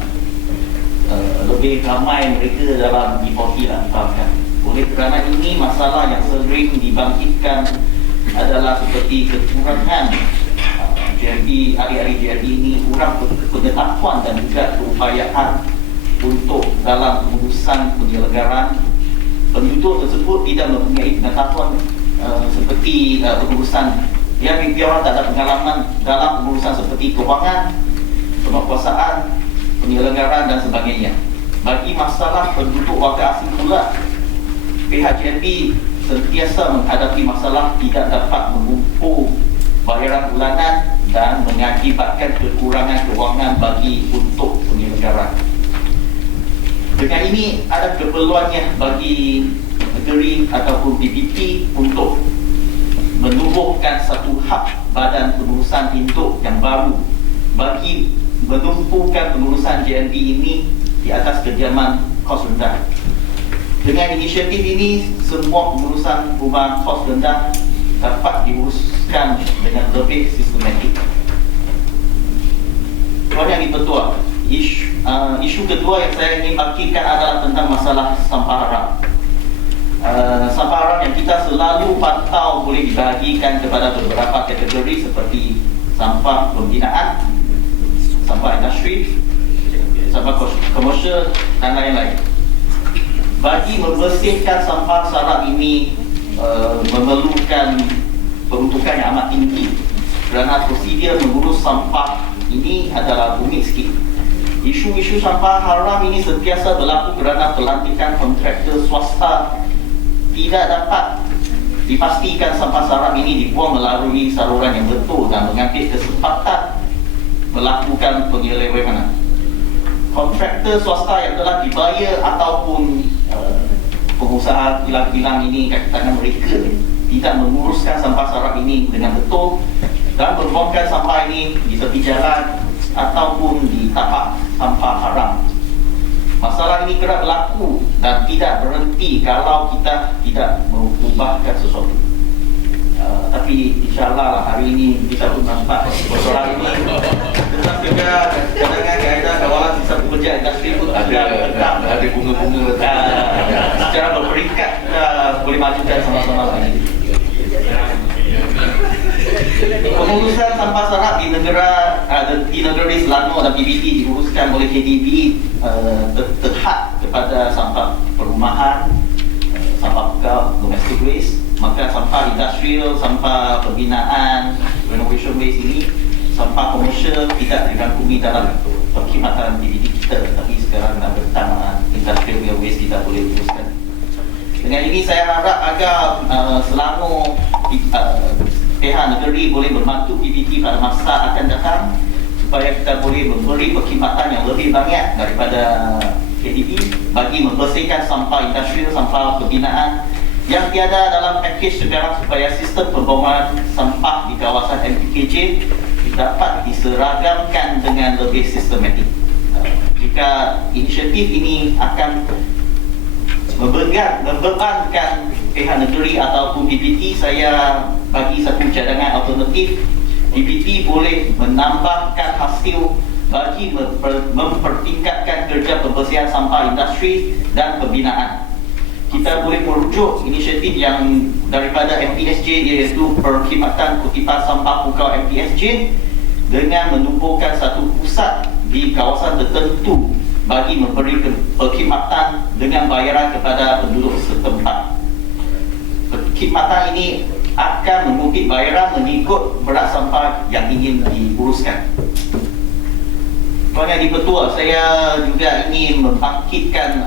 Lebih ramai mereka dalam E40 lah difahamkan. Oleh kerana ini, masalah yang sering dibangkitkan adalah seperti kekurangan GMB, hari-hari GMB ini kurang pengetahuan dan juga keupayaan untuk dalam pengurusan penyelenggaraan. Penduduk tersebut tidak mempunyai pengetahuan seperti pengurusan. Dia orang tak ada pengalaman dalam pengurusan seperti kewangan, pemakuasaan, penyelenggaraan dan sebagainya. Bagi masalah penduduk warga asing pula, pihak GMB sentiasa menghadapi masalah tidak dapat mengumpul bayaran bulanan dan mengakibatkan kekurangan kewangan bagi untuk penyelenggaraan. Dengan ini ada keperluannya bagi negeri ataupun PPP untuk menubuhkan satu hak badan pengurusan induk yang baru bagi menumpukan pengurusan GMB ini di atas kediaman kos rendah. Dengan inisiatif ini, semua pengurusan rumah kos rendah dapat diuruskan dengan lebih sistematik. Tuan Yang Di-Ketua, isu kedua yang saya ingin bangkitkan adalah tentang masalah sampah haram. Sampah haram yang kita selalu pantau boleh dibahagikan kepada beberapa kategori seperti sampah pembinaan, sampah industri, sampah komersial dan lain-lain. Bagi membersihkan sampah sarap ini memerlukan peruntukan yang amat tinggi kerana prosedur mengurus sampah ini adalah rumit sikit. Isu-isu sampah haram ini sentiasa berlaku kerana pelantikan kontraktor swasta tidak dapat dipastikan sampah sarap ini dibuang melalui saluran yang betul dan mengambil kesempatan melakukan penyelewengan. Kontraktor swasta yang telah dibayar ataupun pengusaha kilang-kilang ini kaki tangan mereka tidak menguruskan sampah sarap ini dengan betul dan membuangkan sampah ini di tepi jalan ataupun di tapak sampah haram. Masalah ini kerap berlaku dan tidak berhenti kalau kita tidak mengubahkan sesuatu. Tapi insyaAllah lah hari ini kita pun nampak persoalan ini. Tetapi juga kadang-kadang kaedah kawalan sisa pekerja industri pun ada bunga-bunga secara berperingkat kita boleh majukan sama-sama lagi. Pengurusan sampah serat di negeri Selangor dan PBT diuruskan oleh KDB terhad kepada sampah perumahan, sampah pekal, domestic waste, maka sampah industrial, sampah pembinaan, renovation waste ini, sampah komersial tidak dirangkumi dalam perkhidmatan PBT kita, tapi sekarang dah bertambah industrial waste kita boleh teruskan. Dengan ini saya harap agar Selangor pihak negeri boleh membantu PBT pada masa akan datang supaya kita boleh memberi perkhidmatan yang lebih banyak daripada KDB bagi membersihkan sampah industrial, sampah pembinaan yang tiada dalam pakej sekarang supaya sistem pembuangan sampah di kawasan MPKJ dapat diseragamkan dengan lebih sistematik. Jika inisiatif ini akan membebankan pihak negeri ataupun PBT, saya bagi satu cadangan alternatif. PBT boleh menambahkan hasil bagi mempertingkatkan kerja pembersihan sampah industri dan pembinaan. Kita boleh merujuk inisiatif yang daripada MPSJ, iaitu perkhidmatan kutipan sampah pukau MPSJ, dengan menubuhkan satu pusat di kawasan tertentu bagi memberi perkhidmatan dengan bayaran kepada penduduk setempat. Perkhidmatan ini akan mengutip bayaran mengikut berat sampah yang ingin diuruskan. Tuan Yang Di-Pertua, saya juga ingin membangkitkan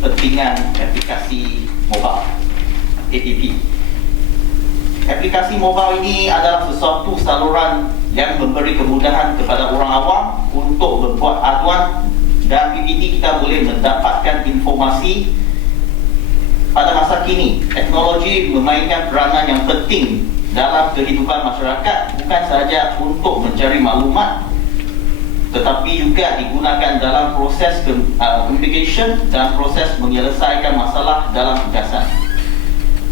kepentingan aplikasi mobile APP. Aplikasi mobile ini adalah sesuatu saluran yang memberi kemudahan kepada orang awam untuk membuat aduan, dan PBT kita boleh mendapatkan informasi. Pada masa kini, teknologi memainkan peranan yang penting dalam kehidupan masyarakat, bukan sahaja untuk mencari maklumat, tetapi juga digunakan dalam proses communication dan proses menyelesaikan masalah dalam tugasan.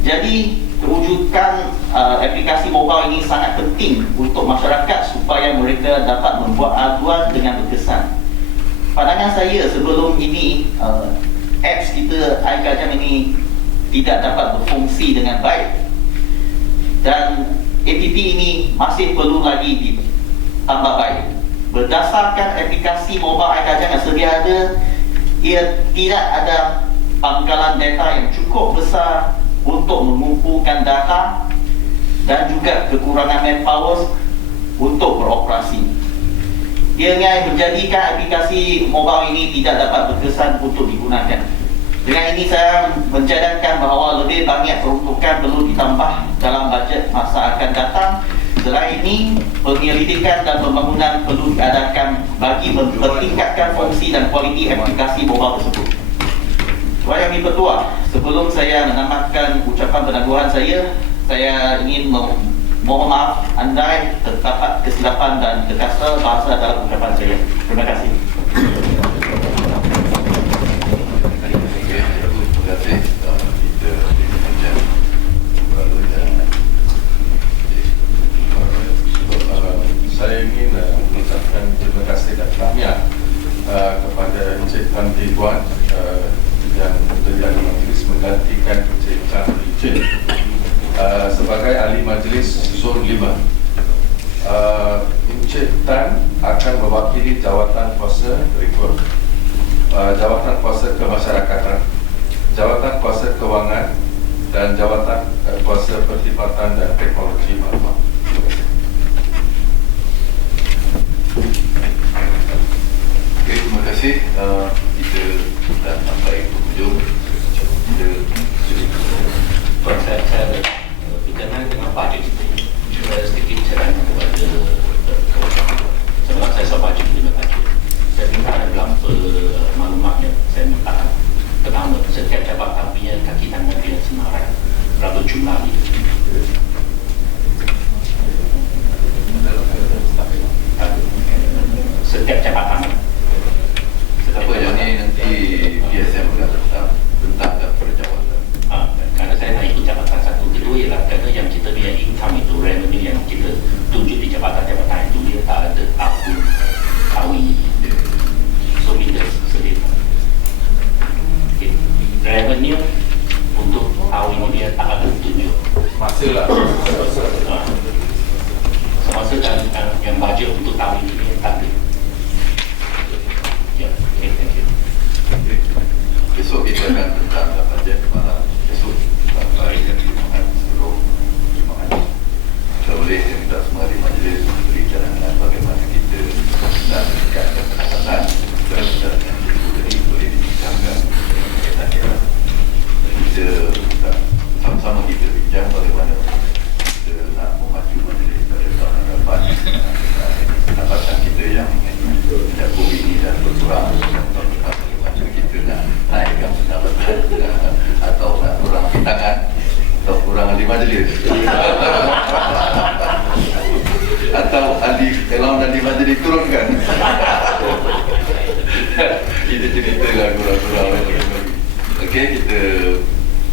Jadi, kewujudan aplikasi mobile ini sangat penting untuk masyarakat supaya mereka dapat membuat aduan dengan berkesan. Pandangan saya sebelum ini, apps kita Air Kajang ini tidak dapat berfungsi dengan baik, dan APP ini masih perlu lagi ditambah baik. Berdasarkan aplikasi mobile Air Kajang yang sedia ada, ia tidak ada pangkalan data yang cukup besar untuk mengumpulkan data dan juga kekurangan manpower untuk beroperasi. Ianya menjadikan aplikasi mobile ini tidak dapat berkesan untuk digunakan. Dengan ini saya mencadangkan bahawa lebih banyak peruntukan perlu ditambah dalam bajet masa akan datang. Selain ini, penyelidikan dan pembangunan perlu diadakan bagi mempertingkatkan fungsi dan kualiti aplikasi mobile tersebut. Tuan Yang Di-Pertua, sebelum saya menamatkan ucapan penangguhan saya ingin mohon maaf andai terdapat kesilapan dan terkasar bahasa dalam ucapan saya. Terima kasih. Saya ingin mengucapkan terima kasih dan tahniah kepada Encik Tan Tee Tuan yang menjadi ahli majlis menggantikan Encik Chan Lee sebagai ahli majlis Zon 5. Encik Tan akan mewakili jawatan kuasa berikut: jawatan kuasa kemasyarakatan, jawatan kuasa kewangan, dan jawatan kuasa perkhidmatan dan teknologi maklumat. Terima kasih. Kita dah sampai ke hujung. Saya berkenaan dengan bajet sedikit cerita kepada sebab saya bajet dengan bajet. Saya minta dalam maklumatnya saya minta pertama setiap jabatan punya kaki tangan dia senarai berapa jumlah itu. Setiap jabatan. Apa yang ni nanti PSM revenue untuk tahun ini dia tak ada tunjuk. Masa lah. Semasa yang bajet untuk tahun ini dia tak ada. Ya, okay, thank you. Besok kita akan tentang bajet malam. Besok hari yang dimakan sebelum Jumaat. Kalau boleh saya minta semua di majlis beri cadangan bagaimana kita nak meningkatkan pendapatan dan cadangan itu boleh dibincangkan. Kita sama-sama kita bincang bagaimana kita nak memacu majlis pada tahun hadapan. Pendapatan kita yang mencakup ini dan berkurang bagaimana kita nak naikkan pendapatan atau nak kurang tangan atau kurang ahli majlis atau dalam ahli majlis turunkan. Kita ceritakan kurang-kurang. Okey, kita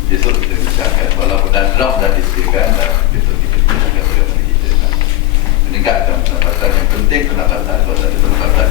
besok kita bincangkan walaupun draft dah disediakan dan besok kita bincangkan bagaimana kita nak meningkatkan pendapatan. Yang penting pendapatan. Kalau ada pendapatan